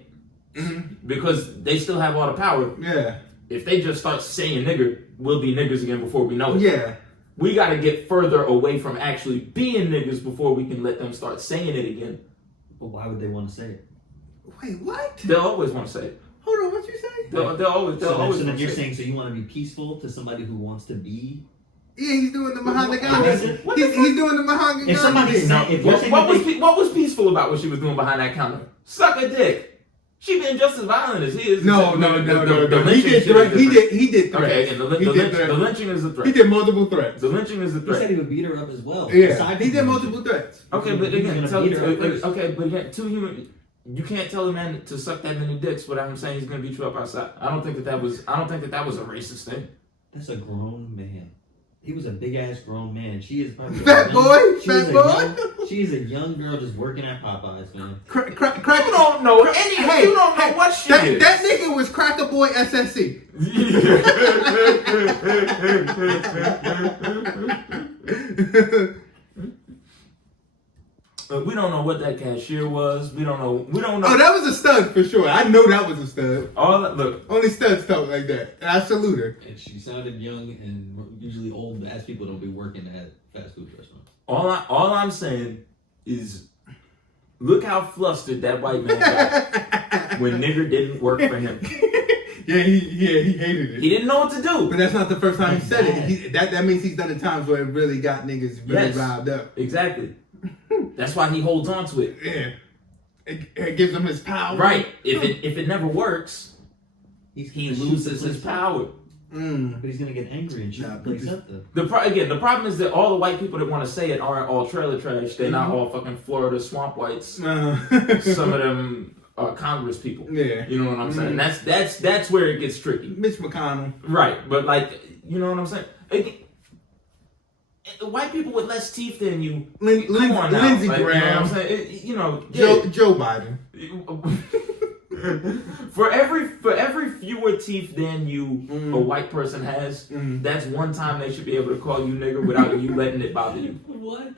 because they still have all the power. Yeah. If they just start saying nigger, we'll be niggers again before we know it. Yeah. We got to get further away from actually being niggers before we can let them start saying it again. But why would they want to say it? Wait, what? They'll always want to say it. Hold on, what you say? They'll always. So then you're saying so you want to be peaceful to somebody who wants to be. Yeah, he's doing the Mahanga Gandhi. He's doing the Mahanga Gandhi. If somebody's what was peaceful about what she was doing behind that counter? Suck a dick. She been just as violent as he is. No. He did threats. Okay, again, the lynching is a threat. He did multiple threats. The lynching is a threat. He said he would beat her up as well. Yeah, he did multiple threats. Okay, but again, two human. You can't tell a man to suck that many dicks without him saying he's gonna beat you up outside. I don't think that was a racist thing. That's a grown man. He was a big ass grown man. She is probably fat boy. She is a young girl just working at Popeyes, man. You don't know anything. You don't know what she is. That nigga was Cracker Boy SSC. We don't know what that cashier was. We don't know. Oh, that was a stud for sure. I know that was a stud. Look, only studs talk like that. And I salute her. And she sounded young, and usually old ass people don't be working at fast food restaurants. All I'm saying is, look how flustered that white man got when nigger didn't work for him. Yeah, he hated it. He didn't know what to do. But that's not the first time he said it. That means he's done it times where it really got niggas really riled up. Exactly. That's why he holds on to it. Yeah. It gives him his power. Right. If it never works, he loses his power. But he's gonna get angry and shoot the place up though. The problem is that all the white people that want to say it aren't all trailer trash. They're not all fucking Florida swamp whites. Some of them Congress people. Yeah. You know what I'm saying? That's where it gets tricky. Mitch McConnell. Right, but like, you know what I'm saying? White people with less teeth than you. Come on now. Lindsey like, Graham. You know what I'm saying? Joe Biden. For every fewer teeth than you a white person has, that's one time they should be able to call you nigger without you letting it bother you. What?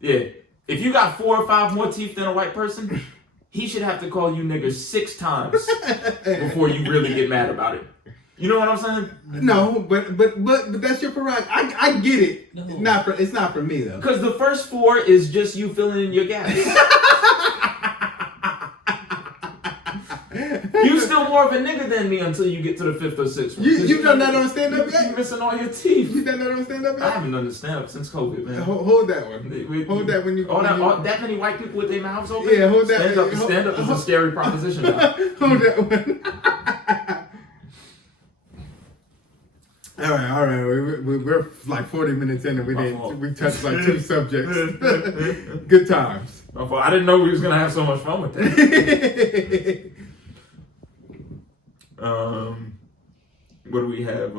Yeah. If you got 4 or 5 more teeth than a white person, he should have to call you nigger 6 times before you really get mad about it. You know what I'm saying? No, but that's your prerogative. I get it. No. It's not for me though. Because the first 4 is just you filling in your gas. You still more of a nigger than me until you get to the 5th or 6th one. You done that on stand up yet? You missing all your teeth. You done that on stand up yet? I haven't done the stand up since COVID, man. Hold that one. Hold that when you. That many white people with their mouths open. Yeah, hold that. Stand up is a scary proposition now. Hold that one. All right. We're like 40 minutes in and we touched like 2 subjects. Good times. I didn't know we was gonna have so much fun with that. What do we have?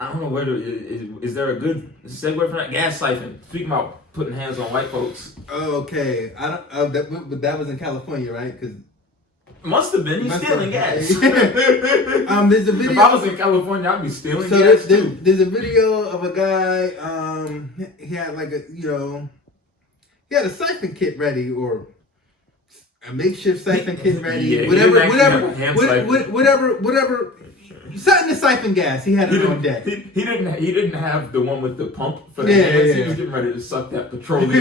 I don't know whether is there a good segue for that? Gas siphon. Speaking about putting hands on white folks. Okay, I don't. That was in California, right? Because must have been. He's stealing gas. There's a video. If I was in California, I'd be stealing gas too. There's a video of a guy. He had like he had a siphon kit ready or a makeshift siphon kit ready. Yeah, whatever. Something to siphon gas. He had it on deck. He didn't have the one with the pump for the hands. Yeah. He was getting ready to suck that petroleum.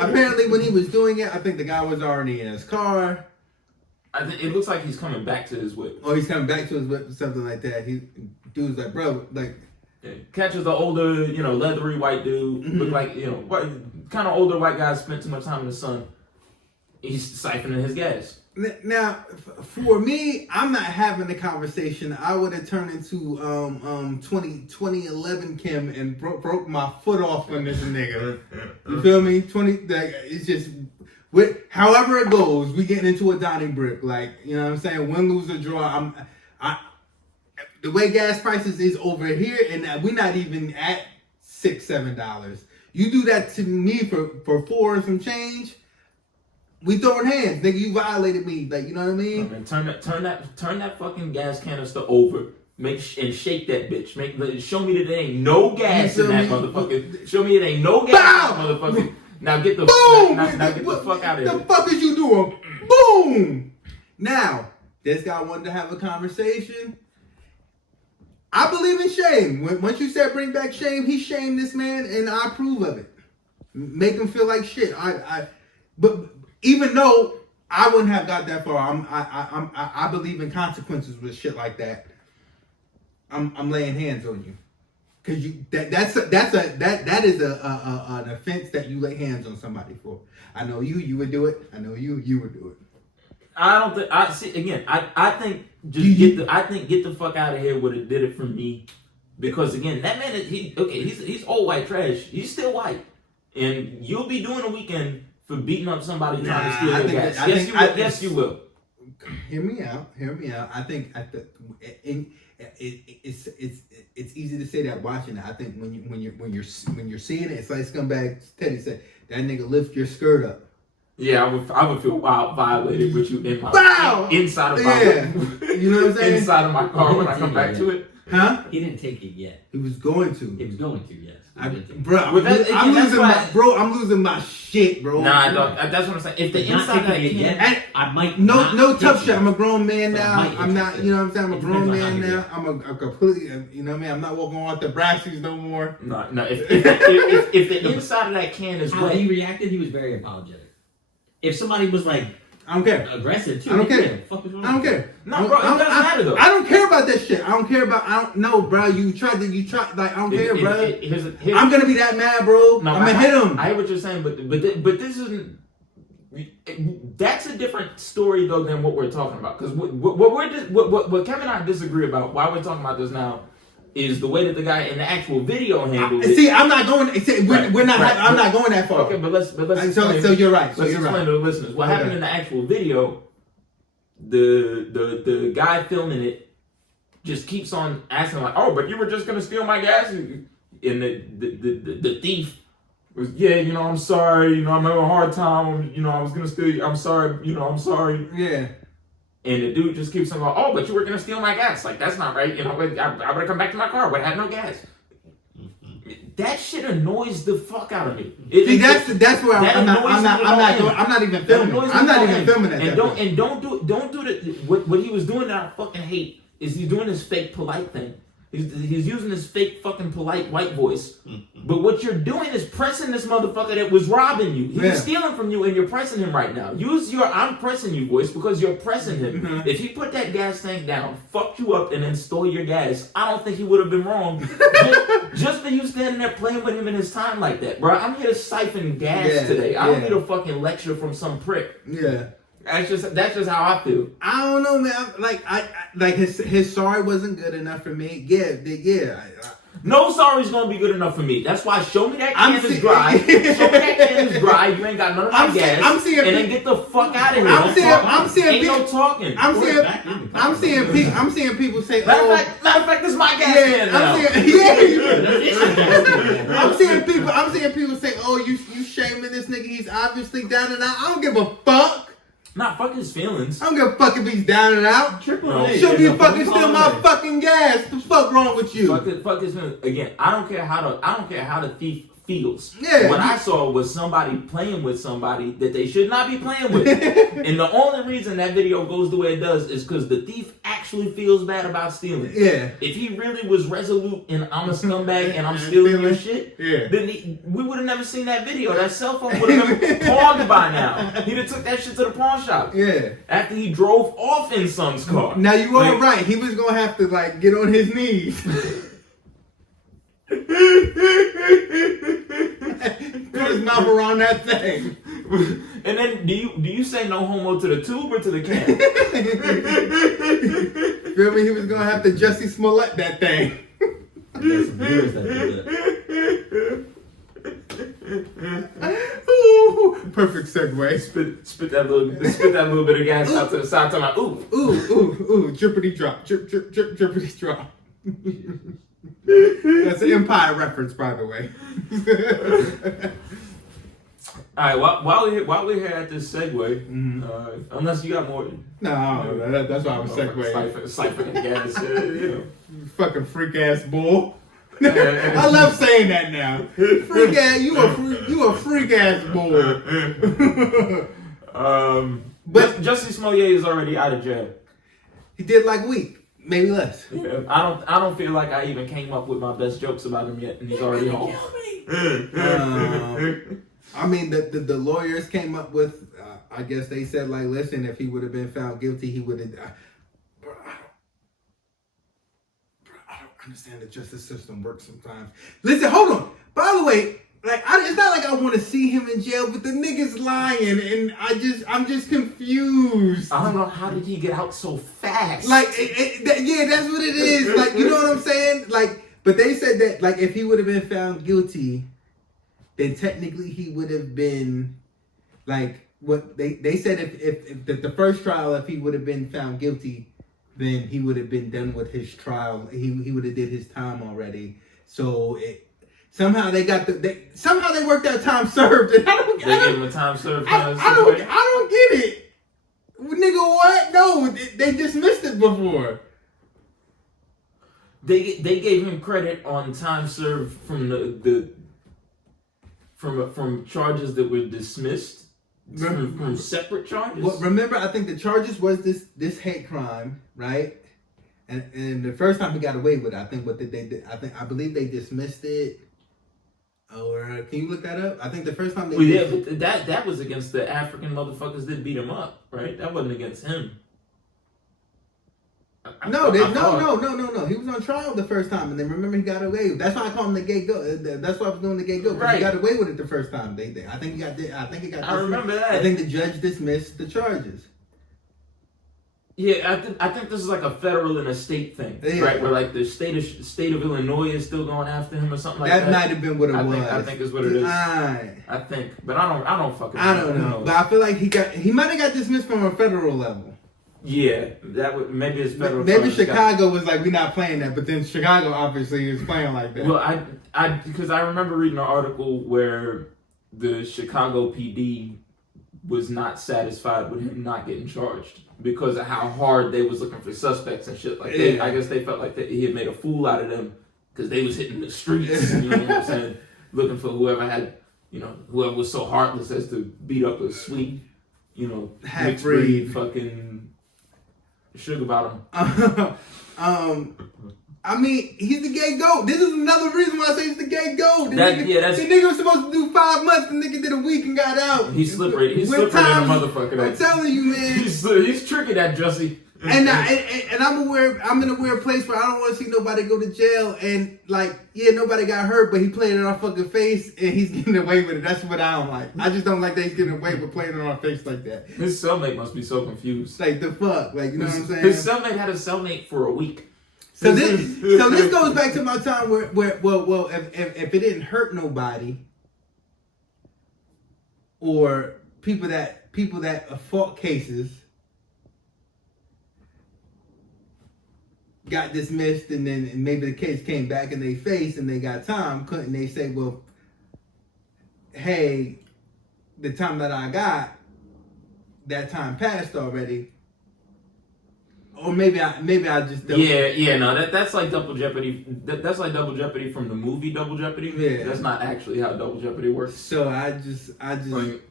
Apparently, when he was doing it, I think the guy was already in his car. It looks like he's coming back to his whip. Oh, he's coming back to his whip or something like that. Dude's like, bro, like. Yeah. Catches the older, leathery white dude. Look like, kind of older white guy spent too much time in the sun. He's siphoning his gas. Now, for me, I'm not having the conversation. I would have turned into 2011 Chem and broke my foot off on this nigga. You feel me? It's just however it goes, we getting into a Donnybrook. Like, you know what I'm saying? Win, lose, or draw. The way gas prices is over here, and we're not even at $6-7. You do that to me for 4 and some change. We throwing hands, nigga. You violated me, like, you know what I mean? Man, turn that fucking gas canister over. And shake that bitch. Show me that there ain't no gas in that motherfucker. Show me there ain't no gas in that motherfucker. Now get the get the fuck out of here. The fuck is you doing? Boom. Now this guy wanted to have a conversation. I believe in shame. Once you said bring back shame, he shamed this man, and I approve of it. Make him feel like shit. But even though I wouldn't have got that far, I believe in consequences with shit like that. I'm laying hands on you, cause that is an offense that you lay hands on somebody for. I know you would do it. I know you would do it. I don't think I think get the fuck out of here would have did it for me, because again that man he's old white trash. He's still white, and you'll be doing a weekend for beating up somebody trying to steal your gas. Yes, you will. Hear me out. I think it's easy to say that watching it. I think when you're seeing it, it's like scumbag Teddy said, that nigga lift your skirt up. Yeah, I would feel violated with you in my inside of my you know what I'm saying? Inside of my car when I come back to it. Huh? He didn't take it yet. He was going to. Yes. I'm losing my shit, bro. Nah, that's what I'm saying. If the inside of that can, I might no tough shit. I'm a grown man now. I'm not, you know what I'm saying? I'm a grown man now. I'm a completely, you know what I mean? I'm not walking on the Brassies no more. No. If the inside of that can is how wet, he reacted, he was very apologetic. If somebody was like, I don't care. Aggressive too. I don't care. I don't care. No, bro, it doesn't matter though. I don't care about that shit. I don't know, bro. You tried, like, I don't care, bro. I'm gonna be that mad, bro. No, I'm gonna hit him. I hear what you're saying, but this isn't. That's a different story though than what we're talking about. Because what Kevin and I disagree about, why we're talking about this now, is the way that the guy in the actual video handled it. See, I'm not going. I'm not going that far. Okay, but let's so you're right. Let's explain to the listeners what happened in the actual video. The guy filming it just keeps on asking like, "Oh, but you were just gonna steal my gas," and the thief was, "Yeah, I'm sorry. I'm having a hard time. I was gonna steal you. I'm sorry. I'm sorry." Yeah. And the dude just keeps on going, "Oh, but you were gonna steal my gas. Like, that's not right. I better come back to my car. But I had no gas." That shit annoys the fuck out of me. See, that's where I'm not even filming. I'm not even filming that. And don't do the what he was doing that I fucking hate is he's doing this fake polite thing. He's using this fake fucking polite white voice. But what you're doing is pressing this motherfucker that was robbing you. He was stealing from you and you're pressing him right now. Use your I'm pressing you voice because you're pressing him. Mm-hmm. If he put that gas tank down, fucked you up and then stole your gas, I don't think he would have been wrong. just for you standing there playing with him in his time like that. Bro, I'm here to siphon gas today. I don't need a fucking lecture from some prick. Yeah. That's just how I feel. I don't know, man. His sorry wasn't good enough for me. Yeah. No sorry's gonna be good enough for me. That's why show me that can is dry. Show me that can is dry. You ain't got none of my gas. And then get the fuck out of here. I'm seeing people talking. I'm seeing people say, matter of fact, this is my gas can now. I'm seeing people say, "Oh, you shaming this nigga? He's obviously down and out." I don't give a fuck. Not fuck his feelings. I don't give a fuck if he's down and out. Should be fucking steal my fucking gas. What the fuck wrong with you? Fuck his feelings. Again, I don't care how the thief feels. Yeah. What I saw was somebody playing with somebody that they should not be playing with. And the only reason that video goes the way it does is because the thief actually feels bad about stealing. Yeah. If he really was resolute and I'm a scumbag and I'm stealing your shit, then we would have never seen that video. That cell phone would have been pawned by now. He'd have took that shit to the pawn shop. Yeah. After he drove off in son's car. Now you are right. He was gonna have to get on his knees. Put his mouth around that thing. And then do you say no homo to the tube or to the can? Feel me? He was gonna have to Jussie Smollett that thing. Ooh, perfect segue. Spit that little bit of gas out to the side. Talking about ooh, drippity drop, drippity drop. That's an Empire reference, by the way. All right, while we're here at this segue, unless you got more. No, that's why I was segueing. Siphoning gas, fucking freak ass bull. I love saying that now. Freak ass, you a freak ass bull. But Jussie Smollett is already out of jail. He did like a week. Maybe less. Yeah, I don't feel like I even came up with my best jokes about him yet, and he's already home. I mean, the lawyers came up with. I guess they said listen, if he would have been found guilty, he would have. I don't understand the justice system works sometimes. Listen, hold on. By the way, it's not like I want to see him in jail, but the nigga's lying, and I'm just confused. I don't know, how did he get out so fast? That's what it is. You know what I'm saying? But they said that if he would have been found guilty, then technically he would have been what they said if the first trial, if he would have been found guilty, then he would have been done with his trial. He would have did his time already. So somehow they worked out time served. And they gave him a time served. I don't get it, nigga. What? No, they dismissed it before. They gave him credit on time served from from charges that were dismissed from separate charges. Well, remember, I think the charges was this hate crime, right? And the first time he got away with it, I think what they did, I believe they dismissed it. Or can you look that up? I think the first time they but that was against the African motherfuckers that beat him up, right? That wasn't against him. No. He was on trial the first time, and then remember he got away. That's why I call him the gay goat. That's why I was doing the gay goat. Right. He got away with it the first time. I think he got. I think it got. I remember that. I think the judge dismissed the charges. Yeah, I think this is like a federal and a state thing, right? Where like the state of Illinois is still going after him or something like that. That might have been what it was. I think is what it is. I think, but I don't fucking. I don't know, but I feel like he might have got dismissed from a federal level. Yeah, that would maybe it's federal. Maybe Chicago was like, we're not playing that, but then Chicago obviously is playing like that. Well, because I remember reading an article where the Chicago PD was not satisfied with him not getting charged because of how hard they was looking for suspects and shit. Like, I guess they felt like he had made a fool out of them because they was hitting the streets. You know what I'm saying? Looking for whoever was so heartless as to beat up a sweet, mixed breed fucking sugar bottom. I mean, he's the gay goat. This is another reason why I say he's the gay goat. The That's nigga was supposed to do 5 months. The nigga did a week and got out. He's slippery. He's slippery than a motherfucker. I'm telling you, man. He's tricky, that Jussie. And I'm in a weird place where I don't want to see nobody go to jail. And nobody got hurt, but he played it on our fucking face, and he's getting away with it. That's what I don't like. I just don't like that he's getting away with playing it on our face like that. His cellmate must be so confused. Like the fuck, you know what I'm saying? His cellmate had a cellmate for a week. So this goes back to my time where if it didn't hurt nobody, or people that fought cases got dismissed, and then maybe the case came back and they faced and they got time, couldn't they say, well, hey, the time that I got, that time passed already. Or maybe I just don't. That's like Double Jeopardy. That's like Double Jeopardy from the movie Double Jeopardy. Yeah, that's not actually how Double Jeopardy works. So I just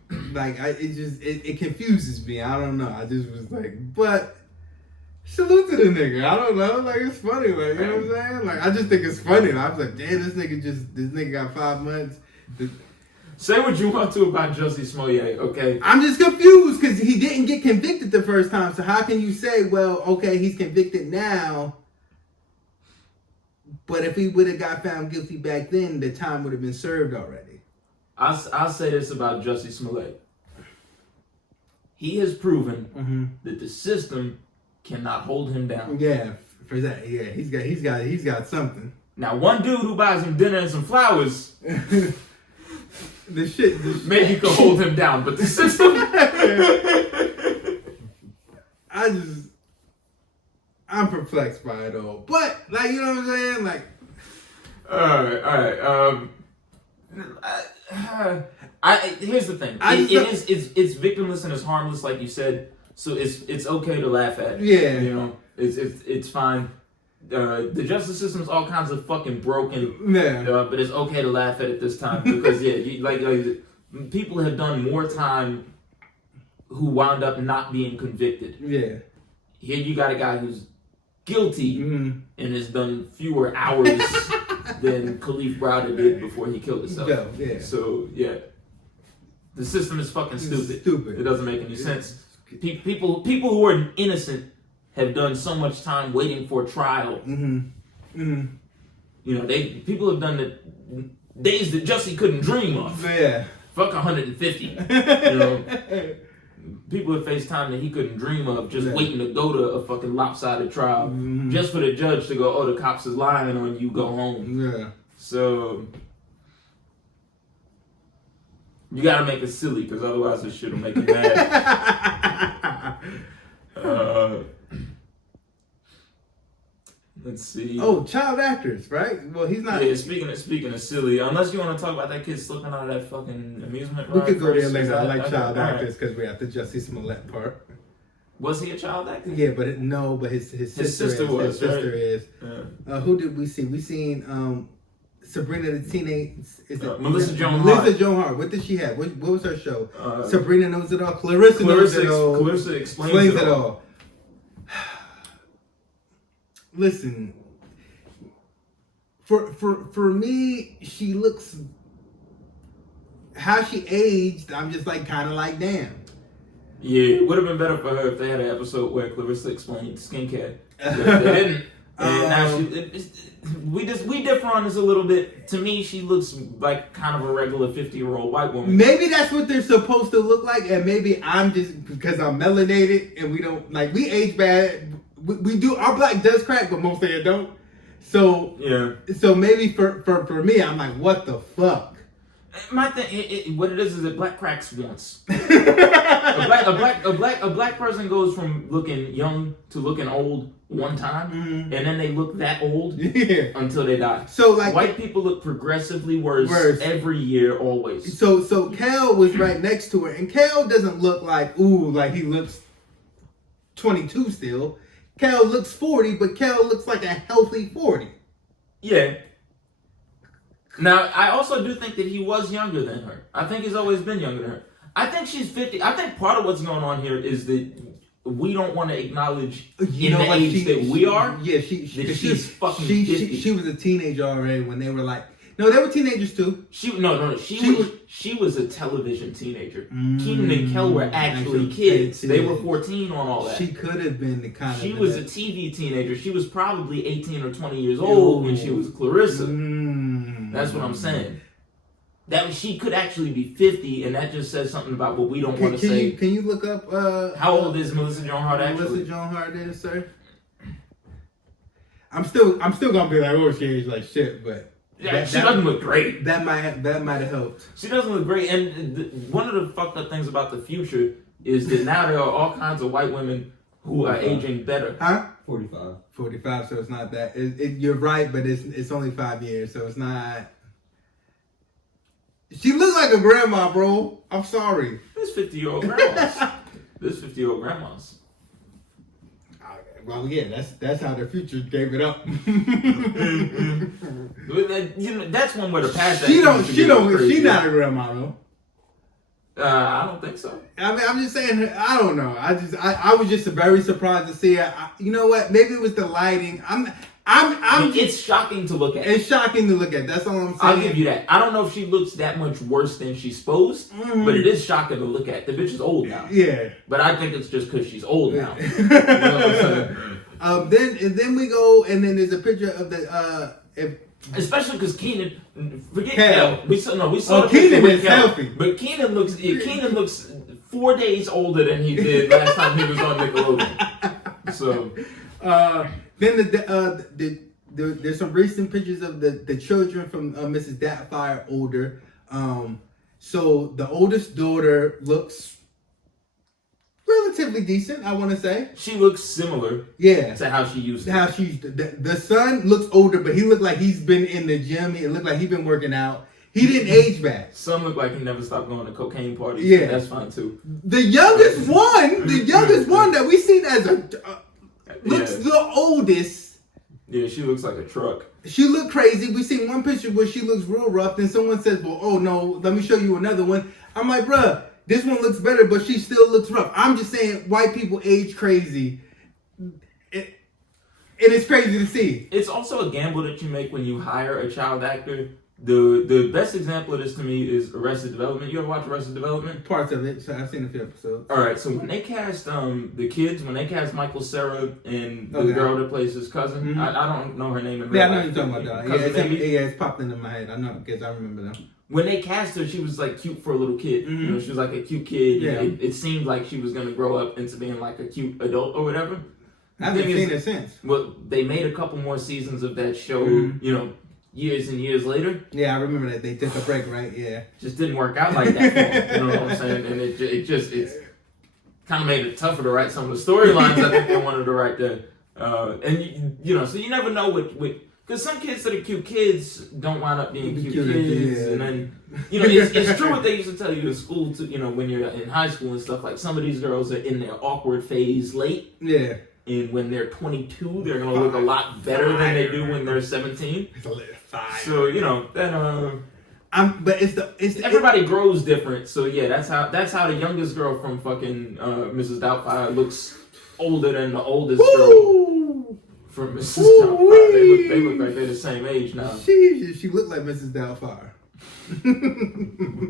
it confuses me. I don't know. I just was like, but salute to the nigga. I don't know. Like, it's funny. Like, you know what I'm saying? Like, I just think it's funny. I was like, damn, this nigga got 5 months. Say what you want to about Jussie Smollett, okay? I'm just confused because he didn't get convicted the first time. So how can you say, well, okay, he's convicted now, but if he would have got found guilty back then, the time would have been served already? I'll say this about Jussie Smollett. He has proven that the system cannot hold him down. Yeah, for that. Yeah, he's got something. Now, one dude who buys him dinner and some flowers. The shit. Maybe could hold him down, but the system. I'm perplexed by it all. But you know what I'm saying? Like, all right. Here's the thing. It's victimless and it's harmless, like you said. So it's okay to laugh at. Yeah. It's fine. The justice system's all kinds of fucking broken, but it's okay to laugh at it this time because people have done more time who wound up not being convicted. Yeah. Here you got a guy who's guilty and has done fewer hours than Khalif Browder did before he killed himself. Yeah. So the system is fucking stupid. It doesn't make any sense. People who are innocent have done so much time waiting for trial. People have done the days that Jussie couldn't dream of. Yeah. Fuck 150. People have faced time that he couldn't dream of, just waiting to go to a fucking lopsided trial, just for the judge to go, oh, the cops is lying on you, go home. Yeah. So you gotta make it silly, because otherwise this shit will make you mad. Let's see. Oh, child actors, right? Well, he's not. Yeah, speaking of silly, unless you want to talk about that kid slipping out of that fucking amusement ride. We could go there later. I like child actors because we're at the Jussie Smollett part. Was he a child actor? Yeah, but his sister was. His sister is. Yeah. Who did we see? We seen Sabrina the Teenage. Melissa Joan Hart. Melissa Joan Hart. What did she have? What was her show? Sabrina Knows It All. Clarissa Knows It All. Clarissa explains it all. Listen, for me, she looks how she aged. I'm just kind of like, damn. Yeah, it would have been better for her if they had an episode where Clarissa explained skincare. They didn't. And now we differ on this a little bit. To me, she looks like kind of a regular 50-year-old white woman. Maybe that's what they're supposed to look like, and maybe I'm just because I'm melanated and we don't like we age bad. We do our black does crack, but most of it don't. So yeah. So maybe for me, I'm like, what the fuck? My thing, what it is that black cracks once. a black person goes from looking young to looking old one time, and then they look that old until they die. So like white people look progressively worse every year, always. So Kel was right next to her, and Kel doesn't look like he looks 22 still. Kel looks 40, but Kel looks like a healthy 40. Yeah. Now, I also do think that he was younger than her. I think he's always been younger than her. I think she's 50. I think part of what's going on here is that we don't want to acknowledge the age that we are. Yeah, she's fucking 50. She was a teenager already when they were like... No, they were teenagers too. She was a television teenager. Keenan and Kel were actually kids. They were 14 on all that. She could have been the kind She was a TV teenager. She was probably 18 or 20 years old when she was Clarissa. That's what I'm saying. That she could actually be 50, and that just says something about what we don't want to say. Can you look up how old is Melissa Joan Hart actually? Melissa Joan Hart is, sir. I'm still gonna be like, oh, she aged like shit, but. Yeah, she doesn't look great. That might have helped. She doesn't look great, and one of the fucked up things about the future is that now there are all kinds of white women who are aging better. Huh? 45. 45, so it's not that. You're right, but it's only 5 years, so it's not. She looks like a grandma, bro. I'm sorry. There's 50-year-old grandmas. There's 50-year-old grandmas. Well, yeah, that's how their future gave it up. That's one where the past. She's not a grandma though. I don't think so. I mean, I'm just saying. I don't know. I was just very surprised to see her. You know what? Maybe it was the lighting. It's shocking to look at. It's shocking to look at. That's all I'm saying. I'll give you that. I don't know if she looks that much worse than she's supposed, but it is shocking to look at. The bitch is old now. Yeah. But I think it's just because she's old now. You know what I'm saying? Then we go, and then there's a picture of the especially because Keenan, forget Kel. We saw Keenan is healthy, but Keenan looks 4 days older than he did last time he was on Nickelodeon. So. Then there's some recent pictures of the children from Mrs. Doubtfire older. So the oldest daughter looks relatively decent, I want to say. She looks similar. Yeah. To how she used to. How she used to. The son looks older, but he looked like he's been in the gym. It looked like he's been working out. He didn't age bad. Son looked like he never stopped going to cocaine parties. Yeah. That's fine too. The youngest one that we seen as looks the oldest. Yeah, she looks like a truck. She looked crazy. We seen one picture where she looks real rough. Then someone says, well, oh no, let me show you another one. I'm like, bruh, this one looks better, but she still looks rough. I'm just saying white people age crazy. And it's crazy to see. It's also a gamble that you make when you hire a child actor. The best example of this to me is Arrested Development. You ever watch Arrested Development? Parts of it. So I've seen a few episodes. All right. So when they cast the kids, when they cast Michael Cera and the girl that plays his cousin, I don't know her name in real life. I know you're talking about that. It's popped into my head. I know because I remember them. When they cast her, she was like cute for a little kid. You know, she was like a cute kid. Yeah. It seemed like she was gonna grow up into being like a cute adult or whatever. I haven't seen it since. Well, they made a couple more seasons of that show. You know. Years and years later. Yeah, I remember that. They took a break, right? Yeah. Just didn't work out like that for them. You know what I'm saying? And it's kind of made it tougher to write some of the storylines I think they wanted to write there. And, you know, so you never know what because some kids that are cute kids don't wind up being cute kids. Yeah. And then, you know, it's true what they used to tell you in school, too, you know, when you're in high school and stuff. Like, some of these girls are in their awkward phase late. Yeah. And when they're 22, they're going to look a lot better than they do when they're 17. So, you know, that but it's everybody grows different. So yeah, that's how the youngest girl from fucking Mrs. Doubtfire looks older than the oldest girl from Mrs. Doubtfire. They look like they're the same age now. She looked like Mrs. Doubtfire.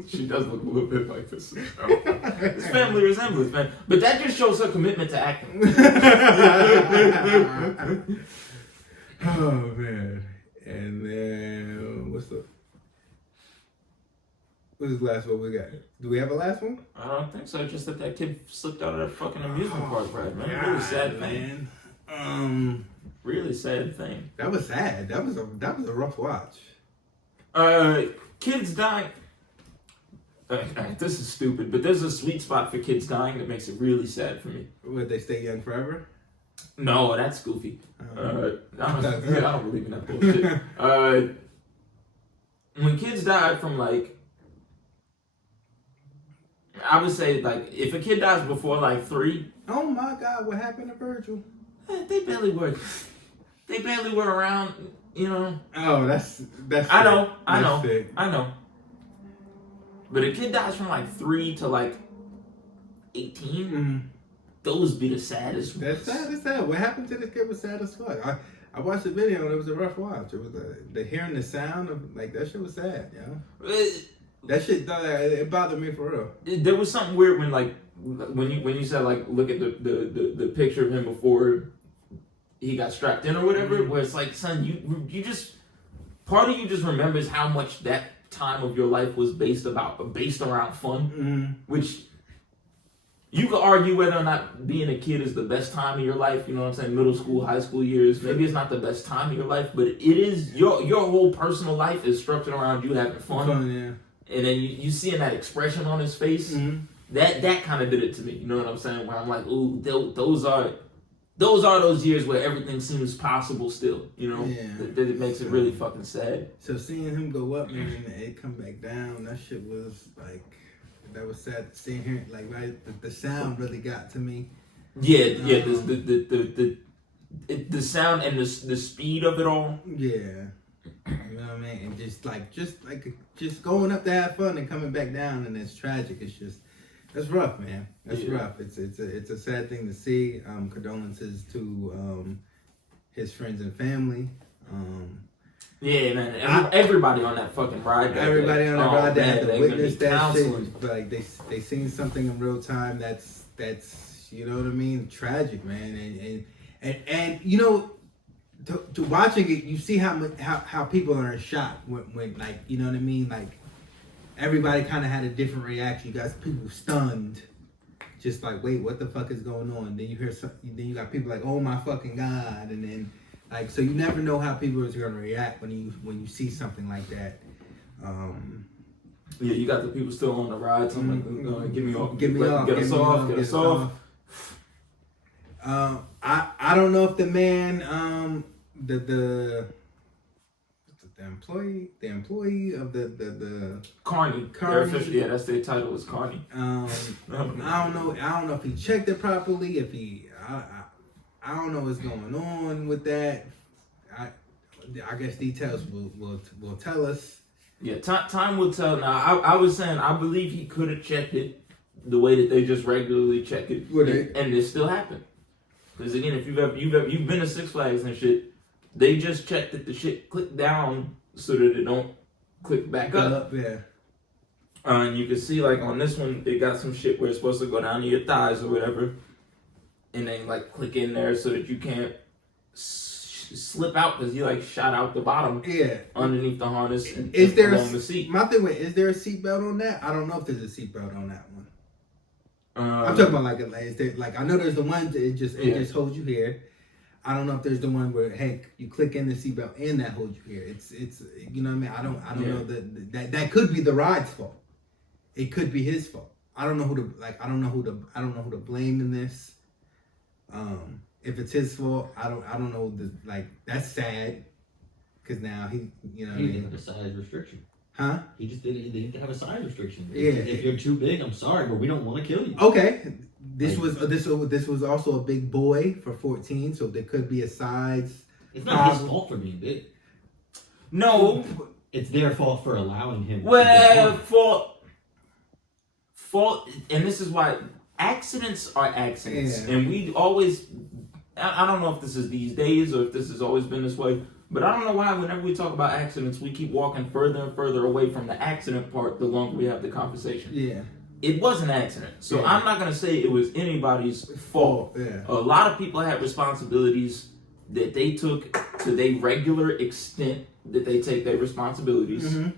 She does look a little bit like this. It's family resemblance, man. But that just shows her commitment to acting. Oh man. And then what's the last one we got? Do we have a last one? I don't think so. Just that kid slipped out of that fucking amusement park ride, man. Really sad thing. Really sad thing. That was sad. That was a rough watch. Kids dying. This is stupid, but there's a sweet spot for kids dying that makes it really sad for me. Would they stay young forever? No, that's goofy. I don't believe in that bullshit. When kids die from like, I would say like, if a kid dies before like 3. Oh my God, what happened to Virgil? They barely were. They barely were around, you know. Oh, that's. I know. Sick. I know. But a kid dies from like 3 to like 18. Mm-hmm. Those be the saddest. That's sad. That's sad. What happened to this kid was sad as fuck. I watched the video and it was a rough watch. It was the hearing the sound of like that shit was sad, yo. That shit it bothered me for real. There was something weird when like when you said like look at the picture of him before he got strapped in or whatever, where it's like, son, you just part of you just remembers how much that time of your life was based around fun, which you could argue whether or not being a kid is the best time of your life. You know what I'm saying? Middle school, high school years, maybe it's not the best time of your life, but it is your whole personal life is structured around you having fun. Yeah. And then you seeing that expression on his face, that kind of did it to me. You know what I'm saying? Where I'm like, ooh, those are those years where everything seems possible still. You know, that it makes it really fucking sad. So seeing him go up and then it come back down, that shit was like, that was sad. Seeing him like the sound really got to me. Yeah, the sound and the speed of it all. Yeah. You know what I mean? And just going up to have fun and coming back down, and it's tragic. That's rough, man. That's rough. It's a sad thing to see. Condolences to his friends and family. Yeah, man. Everybody on that fucking ride. Everybody on that ride that had to witness that counseling. shit. Like they seen something in real time. That's you know what I mean. Tragic, man. And you know. To watching it, you see how people are in shock when like, you know what I mean, like everybody kind of had a different reaction. You got people stunned, just like, wait, what the fuck is going on? Then you hear then you got people like, oh my fucking God, and then like, so you never know how people are gonna react when you see something like that. Yeah, you got the people still on the ride. So I'm like, get me off, get us off. I don't know if the man, the employee of the Carney. Yeah, that's their title is Carney. I don't know if he checked it properly. If he, I don't know what's going on with that. I guess details will tell us. Yeah, time will tell. Now, I was saying I believe he could have checked it the way that they just regularly check it, and it still happened. Because again, if you've been to Six Flags and shit, they just check that the shit click down so that it don't click back up. Yeah. And you can see like on this one, they got some shit where it's supposed to go down to your thighs or whatever, and then like click in there so that you can't slip out because you like shot out the bottom. Yeah. Underneath the harness and along the seat. My thing is there a seatbelt on that? I don't know if there's a seatbelt on that one. I'm talking about like I know there's the one that it just holds you here. I don't know if there's the one where you click in the seatbelt and that holds you here. It's you know what I mean. I don't know that could be the ride's fault. It could be his fault. I don't know who to blame in this. If it's his fault, I don't know that's sad because now he didn't have a size restriction. Huh? He just didn't have a size restriction. Yeah. If you're too big, I'm sorry, but we don't want to kill you. Okay. This was also a big boy for 14, so there could be a size. It's not his fault for being big. No. It's their fault for allowing him. Well, fault, and this is why accidents are accidents, and we always. I don't know if this is these days or if this has always been this way. But I don't know why whenever we talk about accidents, we keep walking further and further away from the accident part the longer we have the conversation. Yeah. It was an accident. So I'm not going to say it was anybody's fault. Yeah. A lot of people had responsibilities that they took to their regular extent that they take their responsibilities. Mm-hmm.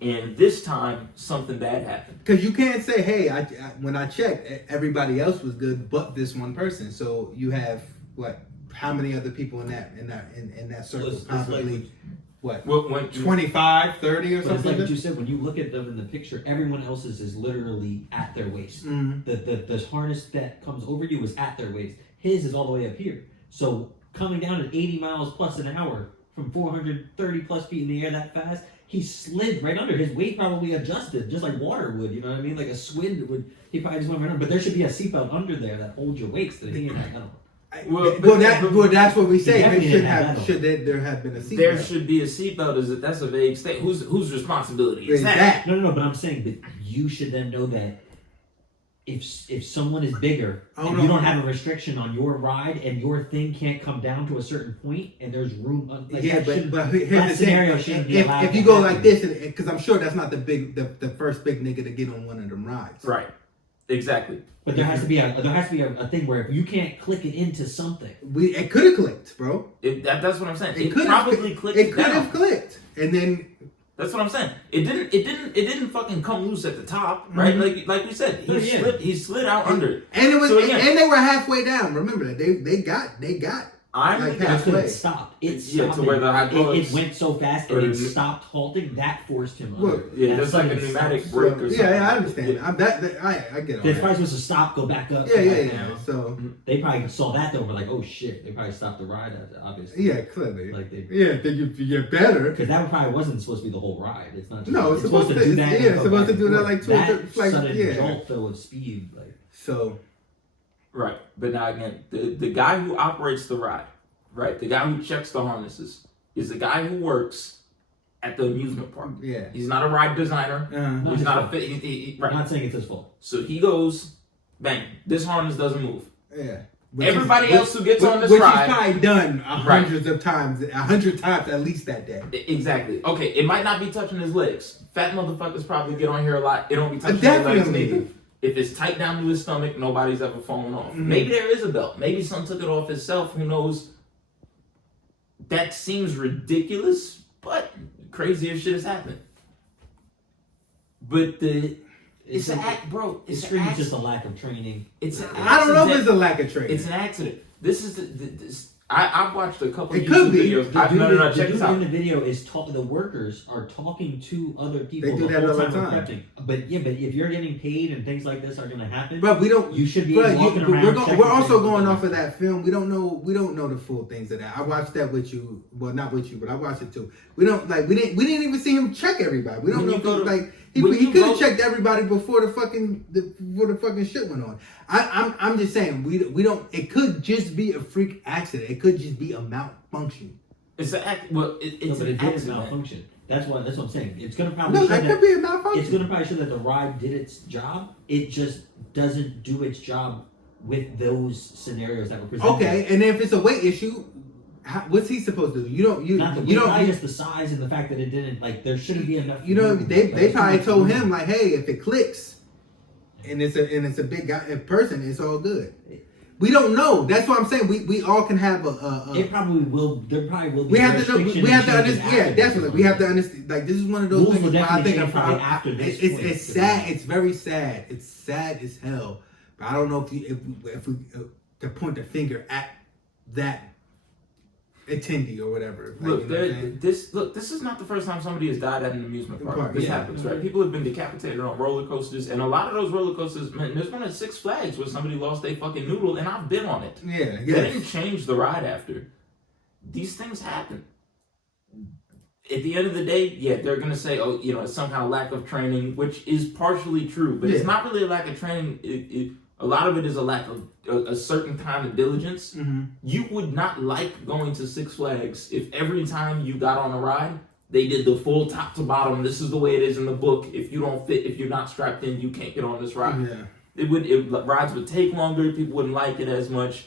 And this time, something bad happened. Because you can't say, "Hey, when I checked, everybody else was good, but this one person." So you have what? How many other people in that circle? Probably what? When 25, 30 or but something. it's like what you said. When you look at them in the picture, everyone else's is literally at their waist. Mm-hmm. The harness that comes over you is at their waist. His is all the way up here. So coming down at 80 miles plus an hour from 430 plus feet in the air that fast, he slid right under. His weight probably adjusted, just like water would. You know what I mean? Like a squid would. He probably just went right under. But there should be a seatbelt under there that holds your weights. That he ain't that. That's what we say. Definitely There didn't have been a seatbelt? there should be a seatbelt. That's a vague state. Whose responsibility is that? No. But I'm saying that you should then know that if someone is bigger and you don't have a restriction on your ride and your thing can't come down to a certain point and there's room, But here's the scenario thing. shouldn't be allowed. If you go like this, because I'm sure that's not the first big nigga to get on one of them rides. Right. Exactly. But there has to be a thing where if you can't click it into something, It could have clicked, bro. That's what I'm saying. It could probably clicked. It could have clicked, and then. That's what I'm saying. It didn't fucking come loose at the top, right? Mm-hmm. Like we said, he slid out under it. And it was, so again, and they were halfway down. Remember that they got. I'm halfway. it stopped. It stopped. Yeah, to where the hydraulics. It went so fast and it stopped halting. That forced him under. Look, yeah, that's like a pneumatic brake or something. Yeah, I understand. Yeah. I get all They're that. probably supposed to stop, go back up. Yeah. So they probably saw that though. Were like, oh shit. They probably stopped the ride. Obviously. yeah, clearly. Like they. Yeah, then you get better. Because that probably wasn't supposed to be the whole ride. It's not. Just, No, it's supposed to do that. Yeah, it's supposed to do that like 2 or 3. That Like, sudden jolt though of speed, like. So. Right, but now again, the guy who operates the ride, right, the guy who checks the harnesses, is the guy who works at the amusement park. Yeah. He's not a ride designer. Uh-huh. He's not a fit. Right. I'm not saying it's his fault. So he goes, bang. This harness doesn't move. Yeah. Everybody else who gets on this which ride, he's probably done hundreds of times, 100 times at least that day. Exactly. Okay, it might not be touching his legs. Fat motherfuckers probably get on here a lot. It don't be touching his legs neither. If it's tight down to his stomach, nobody's ever fallen off. Mm-hmm. Maybe there is a belt. Maybe someone took it off himself. Who knows? That seems ridiculous, but crazier shit has happened. But it's an act, bro. It's It's just a lack of training. It's an I don't know if it's a lack of training. It's an accident. This is this. I've watched a couple It of could YouTube be. videos. The Check dude this out. in the video is the workers are talking to other people. They do that all the time. But if you're getting paid and things like this are going to happen, But we don't. you should be But walking around. we're also going off of that film. We don't know the full things of that. I watched that with you. Well, not with you, but I watched it too. We didn't even see him check everybody. We don't know if he could have checked everybody before the fucking shit went on. I'm just saying we don't. It could just be a freak accident. It could just be a malfunction. It's an act. Well, it's an accident. Malfunction. That's what I'm saying. It's gonna probably That could be a malfunction. It's gonna probably show that the ride did its job. It just doesn't do its job with those scenarios that were presented. Okay, and if it's a weight issue, what's he supposed to do? You don't just the size and the fact that it didn't there shouldn't be enough. They probably told him like, hey, if it clicks, and it's a big guy person, it's all good. We don't know. That's what I'm saying. We all can have It probably will. There probably will be. We have to know. We have to understand. Yeah, definitely. We have to understand. Like this is one of those things. Where I think after this. It's sad. It's very sad. It's sad as hell. But I don't know if we to point the finger at that attendee or whatever. Look, this is not the first time somebody has died at an amusement park. This happens, right? People have been decapitated on roller coasters, and a lot of those roller coasters, man, there's one at Six Flags where somebody lost their fucking noodle, and I've been on it. Yeah, They didn't change the ride after. These things happen. At the end of the day, yeah, they're gonna say, oh, it's some kind of lack of training, which is partially true, but it's not really a lack of training. A lot of it is a lack of a certain kind of diligence. Mm-hmm. You would not like going to Six Flags if every time you got on a ride, they did the full top to bottom. This is the way it is in the book. If you don't fit, if you're not strapped in, you can't get on this ride. Yeah. Rides would take longer. People wouldn't like it as much.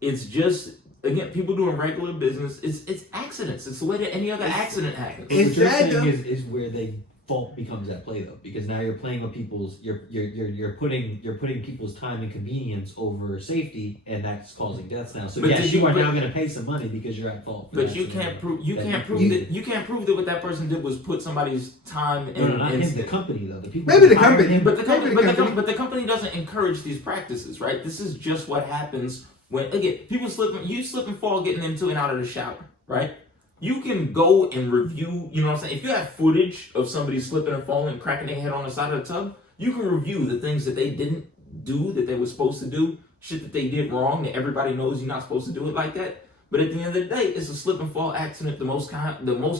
It's just, again, people doing regular business. It's accidents. It's the way that any other accident happens. It's what you're sad, saying though. is where they fault becomes at play though, because now you're playing with people's you're putting people's time and convenience over safety, and that's causing deaths now. So yes, you are now going to pay some money because you're at fault. But you can't prove that what that person did was put somebody's time in. Not him, the company though. The people. Maybe the company, but the company doesn't encourage these practices, right? This is just what happens when again people slip and fall getting into and out of the shower, right? You can go and review, you know what I'm saying? If you have footage of somebody slipping and falling and cracking their head on the side of the tub, you can review the things that they didn't do that they were supposed to do, shit that they did wrong that everybody knows you're not supposed to do it like that. But at the end of the day, it's a slip and fall accident, the most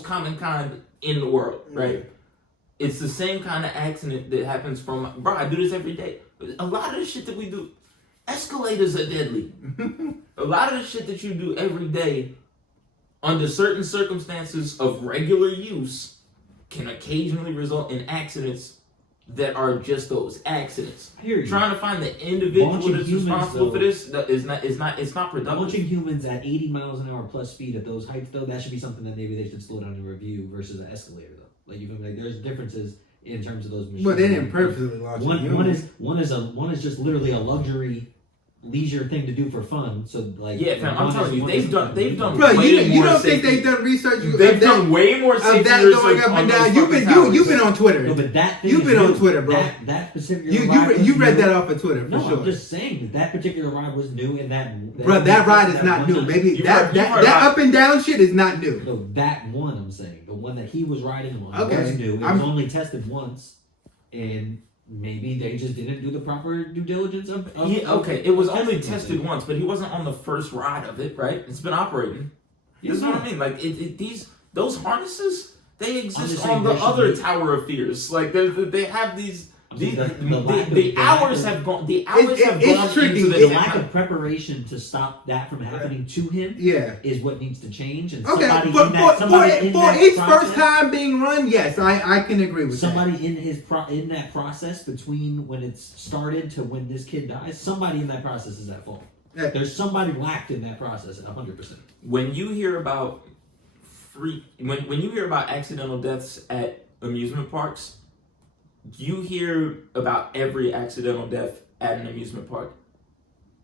common kind in the world, right? It's the same kind of accident that happens from, bro, I do this every day. A lot of the shit that we do, escalators are deadly. A lot of the shit that you do every day under certain circumstances of regular use can occasionally result in accidents that are just those accidents. I hear you. Trying to find the individual that's responsible for this it's not productive. Launching humans at 80 miles an hour plus speed at those heights though, that should be something that maybe they should slow down and review versus an escalator though. Like you can there's differences in terms of those machines. But they didn't purposely launch one is just literally a luxury leisure thing to do for fun. So like I'm telling you, they've done bro, way you more don't safety. think they've done research? They've done way more safety of that going up and down. You've been on Twitter. No, but that thing you've been on Twitter, bro. That specific you read that off of Twitter for no, sure. I'm just saying that particular ride was new, and that ride is not new. Maybe that up and down shit is not new. No, that one I'm saying, the one that he was riding on was new. It was only tested once, and maybe they just didn't do the proper due diligence of it was only tested once, but he wasn't on the first ride of it, right? It's been operating. This is what I mean. Like those harnesses, they exist on the other Tower of Fears. Like they have these. The hours have gone. The hours have gone tricky. into the lack of preparation to stop that from happening to him. Is what needs to change. And for each first time being run, yes, I can agree with somebody that. In that process between when it's started to when this kid dies, somebody in that process is at fault. There's somebody lacked in that process 100%. When you hear about when you hear about accidental deaths at amusement parks, you hear about every accidental death at an amusement park.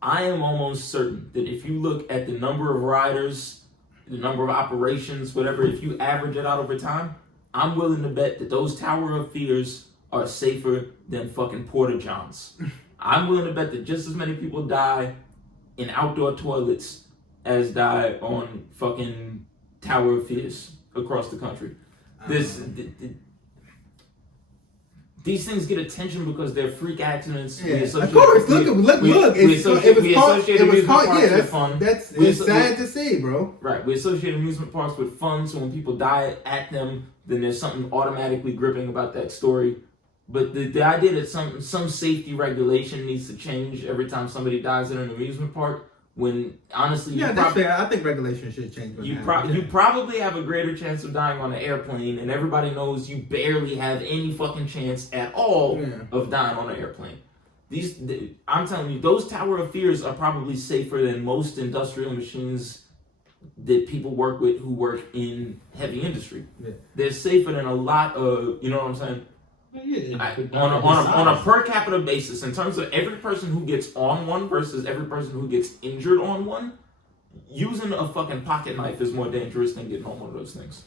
I am almost certain that if you look at the number of riders, the number of operations, whatever, if you average it out over time, I'm willing to bet that those Tower of Fears are safer than fucking Porta Johns. I'm willing to bet that just as many people die in outdoor toilets as die on fucking Tower of Fears across the country. These things get attention because they're freak accidents. Yeah. Of course, look. It was called. It's sad to see, bro. Right, we associate amusement parks with fun, so when people die at them, then there's something automatically gripping about that story. But the idea that some safety regulation needs to change every time somebody dies at an amusement park, when honestly, that's fair. I think regulation should change. You probably have a greater chance of dying on an airplane, and everybody knows you barely have any fucking chance at all of dying on an airplane. I'm telling you, those Tower of Fears are probably safer than most industrial machines that people work with who work in heavy industry. Yeah. They're safer than a lot of, you know what I'm saying? On a per capita basis, in terms of every person who gets on one versus every person who gets injured on one, using a fucking pocket knife is more dangerous than getting on one of those things.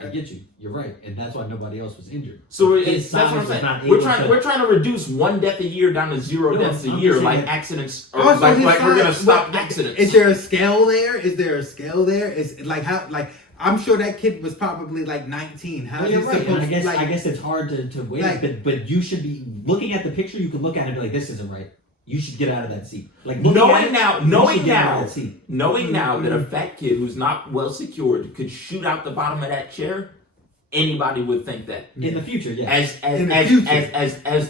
I get you. You're right, and that's why nobody else was injured. So that's what I'm saying. We're trying to reduce 1 death a year down to 0 deaths a year, like accidents. Or like we're gonna stop accidents. Is there a scale there? Is like how like. I'm sure that kid was probably like 19. How you're right. I guess it's hard to wait, but you should be looking at the picture. You could look at it and be like, "This isn't right. You should get out of that seat." Like knowing now that a fat kid who's not well secured could shoot out the bottom of that chair, anybody would think that in the future. Yeah. As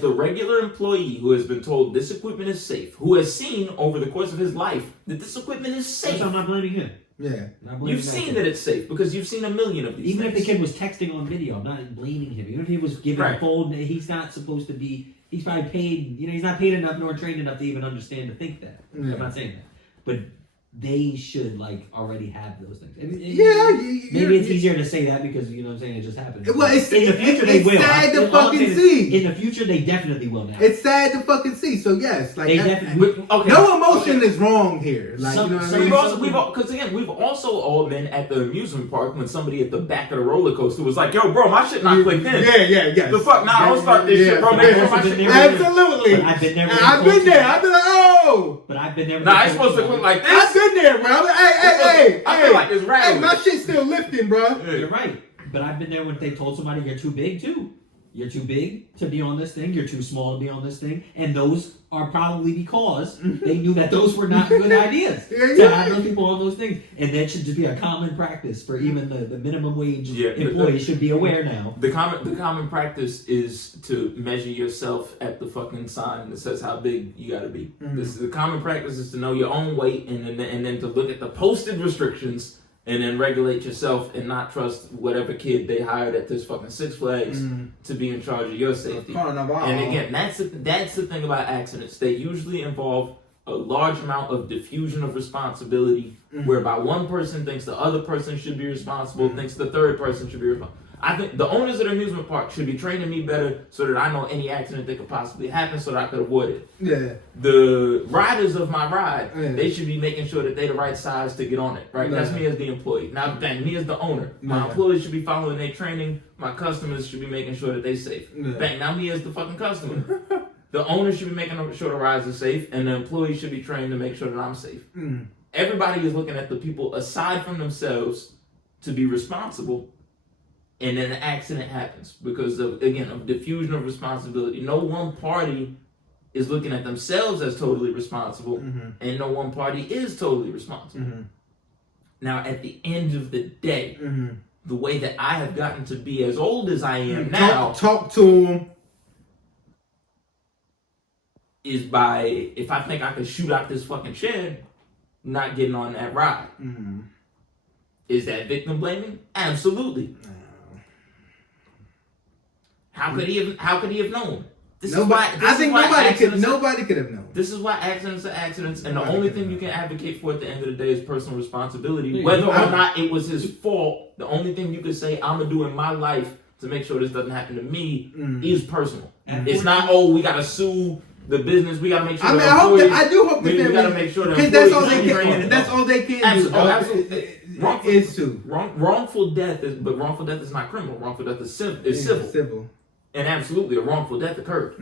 the regular employee who has been told this equipment is safe, who has seen over the course of his life that this equipment is safe. I'm not blaming him. Yeah, you've seen that it's safe because you've seen a million of these. Even if the kid was texting on video, I'm not blaming him. Even if he was given a phone, he's not supposed to be. He's probably paid. He's not paid enough nor trained enough to even understand to think that. I'm not saying that, but they should like already have those things. Maybe it's easier to say that because you know what I'm saying, it just happened. Well, it's, in the future they will. Sad to fucking see. In the future they definitely will now. It's sad to fucking see. So yes, like they definitely. Okay. No emotion is wrong here. Like you know what I mean. Because again, we've also all been at the amusement park when somebody at the back of the roller coaster was like, "Yo, bro, my shit not clicked in." Yeah. The fuck? Nah, I don't start this shit, bro. Absolutely. I've been there. I've been there. I've been like, oh. But I've been there. Nah, it's supposed to click like this. I've been there, bro. Hey. I feel like it's rattling. Hey, my shit's still lifting, bro. You're right. But I've been there when they told somebody you're too big too. You're too big to be on this thing. You're too small to be on this thing. And those are probably because they knew that those were not good ideas to have those people on those things. And that should just be a common practice for even the minimum wage employees should be aware now. The common practice is to measure yourself at the fucking sign that says how big you gotta be. The common practice is to know your own weight and then to look at the posted restrictions and then regulate yourself and not trust whatever kid they hired at this fucking Six Flags to be in charge of your safety. And again, that's the thing about accidents. They usually involve a large amount of diffusion of responsibility, whereby one person thinks the other person should be responsible, thinks the third person should be responsible. I think the owners of the amusement park should be training me better so that I know any accident that could possibly happen so that I could avoid it. Yeah. The riders of my ride, they should be making sure that they're the right size to get on it, right? That's me as the employee. Now, bang, me as the owner. My employees should be following their training. My customers should be making sure that they're safe. Bang, now me as the fucking customer. The owner should be making sure the rides are safe, and the employees should be trained to make sure that I'm safe. Everybody is looking at the people aside from themselves to be responsible. And then an accident happens because of diffusion of responsibility. No one party is looking at themselves as totally responsible, and no one party is totally responsible. Now, at the end of the day, the way that I have gotten to be as old as I am now, talk to them, is by if I think I can shoot out this fucking shed, not getting on that ride. Is that victim blaming? Absolutely. How could he have known? Nobody could have known. This is why accidents are accidents, and the only thing you can advocate for at the end of the day is personal responsibility. Whether or not it was his fault, the only thing you could say I'm gonna do in my life to make sure this doesn't happen to me is personal. It's not, we gotta sue the business. We gotta make sure. I do hope we gotta make sure that that's all they can. That's all they can do. Absolutely. Wrongful death is not criminal. Wrongful death is civil. And absolutely, a wrongful death occurred.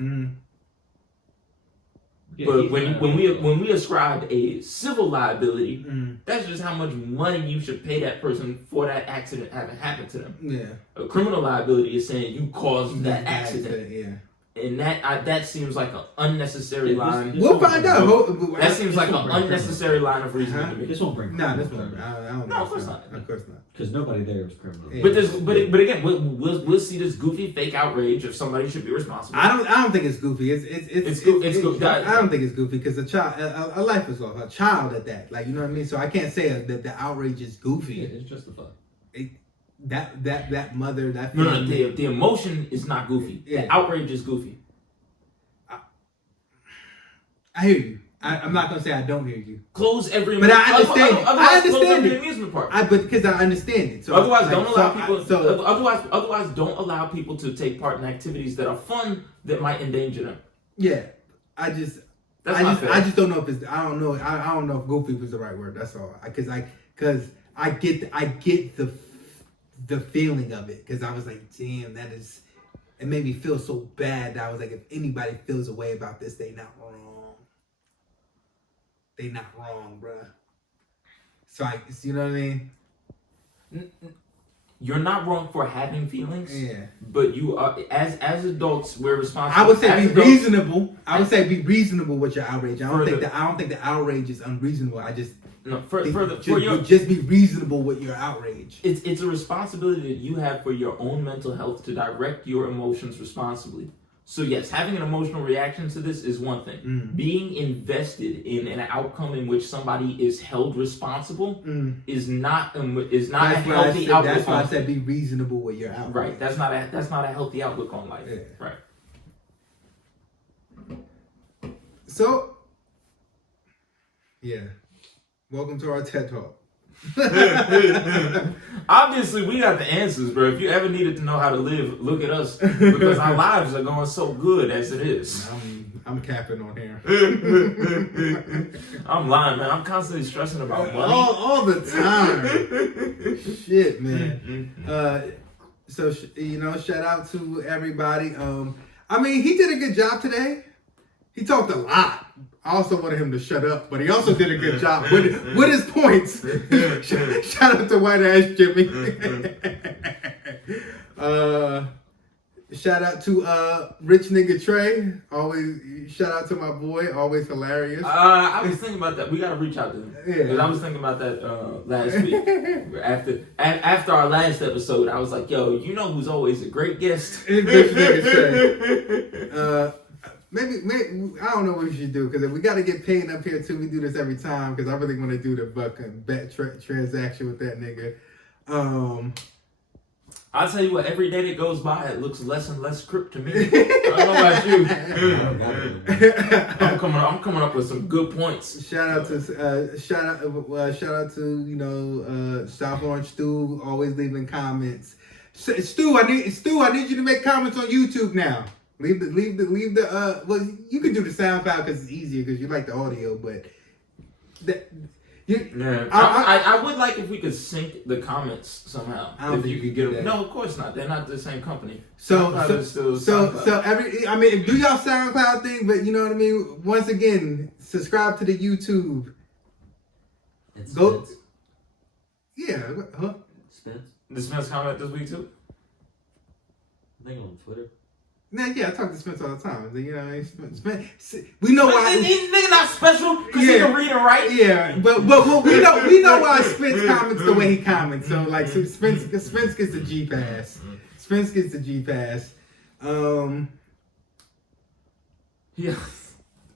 But when we ascribe a civil liability, that's just how much money you should pay that person for that accident having happened to them. Yeah. A criminal liability is saying you caused that accident. And that seems like an unnecessary line. We'll find out. That seems like an unnecessary line of reasoning to me. This won't bring. Nah, this won't. I don't know. No, of course not. Of course not. Because nobody there was criminal. Yeah. But again, we'll see this goofy fake outrage if somebody should be responsible. I don't think it's goofy. It's goofy. I don't think it's goofy because a life is lost. A child at that. Like, you know what I mean. So I can't say that the outrage is goofy. Yeah, it's justified. That mother, that no, the emotion is not goofy. Yeah. The outrage is goofy. I hear you. I'm not gonna say I don't hear you. Close every. But I understand. I understand it. Amusement park. But because I understand it. So otherwise, don't allow people. Otherwise, don't allow people to take part in activities that are fun that might endanger them. Yeah, I just don't know if it's. I don't know. I don't know if goofy was the right word. That's all. Because I get the feeling of it. Because I was like, damn, that is. It made me feel so bad that I was like, if anybody feels a way about this, they not wrong. They not wrong, bruh. So you know what I mean? You're not wrong for having feelings. Yeah. But you are, as adults, we're responsible. I would say be reasonable. I would say be reasonable with your outrage. I don't think the outrage is unreasonable. I just just be reasonable with your outrage. It's a responsibility that you have for your own mental health to direct your emotions responsibly. So yes, having an emotional reaction to this is one thing. Being invested in an outcome in which somebody is held responsible is not a healthy outlook. That's why I said be reasonable with your outrage. Right. That's not a healthy outlook on life. Yeah. Right. So yeah. welcome to our TED Talk. Obviously, we got the answers, bro. If you ever needed to know how to live, look at us because our lives are going so good as it is. I'm capping on here. I'm lying, man. I'm constantly stressing about money all the time. Shit, man. So shout out to everybody. I mean, he did a good job today. He talked a lot. I also wanted him to shut up, but he also did a good job with his points. Shout out to White Ass Jimmy. Shout out to Rich Nigga Trey. Always shout out to my boy. Always hilarious. I was thinking about that. We gotta reach out to him. Yeah. I was thinking about that last week. After our last episode, I was like, "Yo, you know who's always a great guest?" Rich Nigga Trey. Maybe I don't know what we should do because if we got to get paid up here too, we do this every time because I really want to do the fucking bet transaction with that nigga. I'll tell you what, every day that goes by, it looks less and less crypt to me. I don't know about you. I'm coming up with some good points. Shout out to South Orange Stu, always leaving comments. Stu, I need you to make comments on YouTube now. Leave the well, you can do the SoundCloud because it's easier because you like the audio, but I would like if we could sync the comments somehow. I don't think you could get them. that. No, of course not. They're not the same company. So I mean, do y'all SoundCloud thing, but you know what I mean? Once again, subscribe to the YouTube. And Go. Spence. Yeah. Huh? Spence. The Spence comment this week too? I think on Twitter. Nah, yeah, I talk to Spence all the time. You know, Spence, we know why. Nigga not special because he can read and write. Yeah, but we know why Spence comments the way he comments. So like, Spence gets the G pass. Spence gets the G pass. Yeah.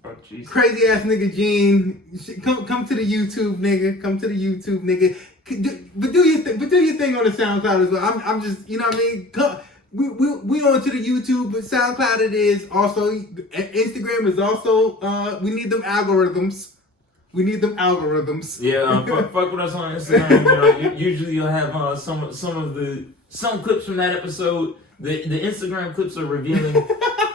Oh, Jesus. Crazy ass nigga Gene, come to the YouTube, nigga. Come to the YouTube, nigga. But do your thing on the SoundCloud as well. I'm just, you know what I mean. We on to the YouTube, but SoundCloud it is. Also, Instagram is also. We need them algorithms. Yeah, fuck with us on Instagram. You know, usually you'll have some clips from that episode. The Instagram clips are revealing.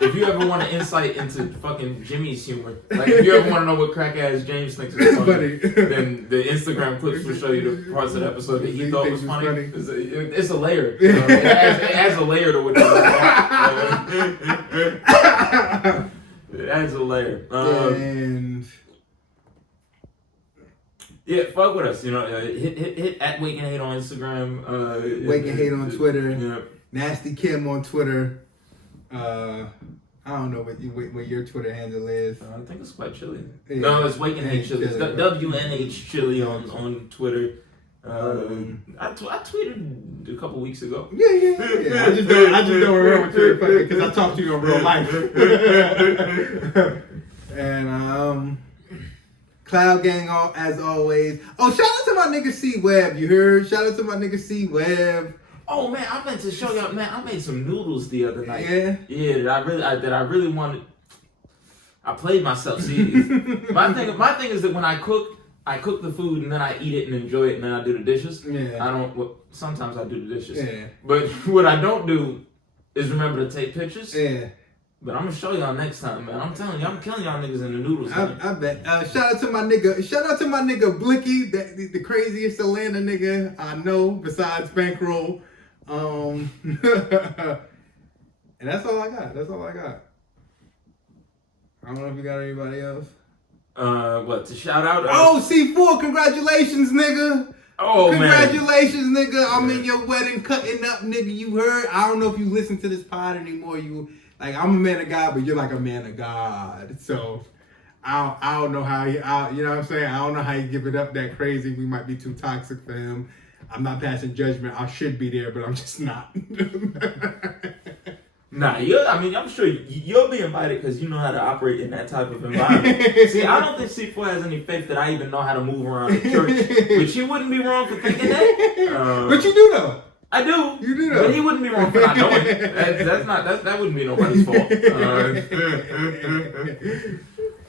If you ever want an insight into fucking Jimmy's humor, like if you ever want to know what crack ass James thinks is funny, then the Instagram clips will show you the parts of the episode that he thought was funny. It's a layer. You know? It adds a layer to what it adds a layer. And yeah, fuck with us. You know, hit at Wake and Hate on Instagram. Wake and Hate on Twitter. Yeah. Nasty Kim on Twitter. I don't know what your Twitter handle is. I think it's quite chilly. Yeah. No, it's Wake and Hate Chili. It's Chili. WNH Chili on Twitter. I tweeted a couple weeks ago. Yeah. I just don't remember what because I talked to you in real life. And Cloud Gang as always. Oh, shout out to my nigga C Web. You heard? Shout out to my nigga C Web. Oh man, I meant to show y'all. Man, I made some noodles the other night. Yeah. That I really wanted. I played myself. See, my thing is that when I cook the food and then I eat it and enjoy it and then I do the dishes. Yeah. I don't. Well, sometimes I do the dishes. Yeah. But what I don't do is remember to take pictures. Yeah. But I'm gonna show y'all next time, man. I'm telling you, I'm killing y'all niggas in the noodles. I bet. Shout out to my nigga Blicky, the craziest Atlanta nigga I know besides Bankroll. And that's all I got. I don't know if you got anybody else. What to shout out? Oh, C4, congratulations, nigga. Oh, congratulations, nigga. I'm in your wedding cutting up, nigga. You heard? I don't know if you listen to this pod anymore. You like, I'm a man of God, but you're like a man of God. So I don't know how you know what I'm saying? I don't know how you give it up that crazy. We might be too toxic for him. I'm not passing judgment. I should be there, but I'm just not. Nah, I'm sure you'll be invited because you know how to operate in that type of environment. See, I don't think C4 has any faith that I even know how to move around the church, but you wouldn't be wrong for thinking that. But you do know. I do. You do know. But he wouldn't be wrong for not knowing. That wouldn't be nobody's fault.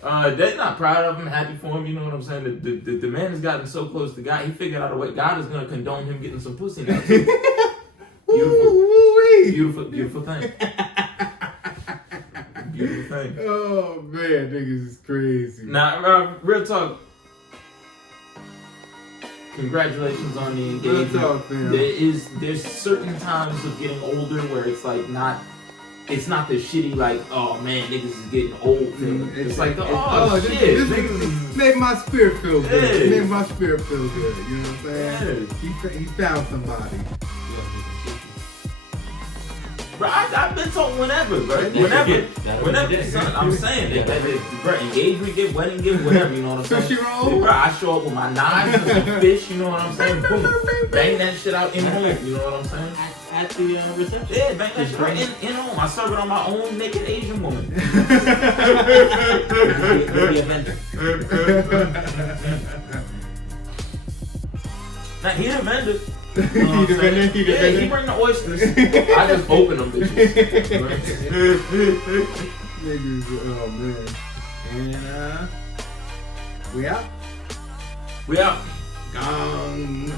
They're not proud of him, happy for him, you know what I'm saying? The man has gotten so close to God, he figured out a way. God is going to condone him getting some pussy now. Beautiful thing. Beautiful thing. Oh, man, niggas is crazy. Now, real talk. Congratulations on the engagement. Real talk, man. There's certain times of getting older where it's like it's not the shitty like, oh man, niggas is getting old feeling. It's like the shit. This made my spirit feel good. Yeah. It made my spirit feel good. You know what I'm saying? Yeah. He found somebody. Bro, I've been told whenever, bro. Whenever, son, I'm saying bro, engagement gift, wedding gift, whatever, you know what I'm saying? Bro, I show up with my knives and some fish, you know what I'm saying? Boom, bang that shit out in home, you know what I'm saying? At the reception. Yeah, bang that shit right in home. I serve it on my own naked Asian woman. You'll be a vendor. Now, he the vendor. He the vendor? He bring the oysters. I just open them bitches. Niggas, oh man. And we out. We out. Gong.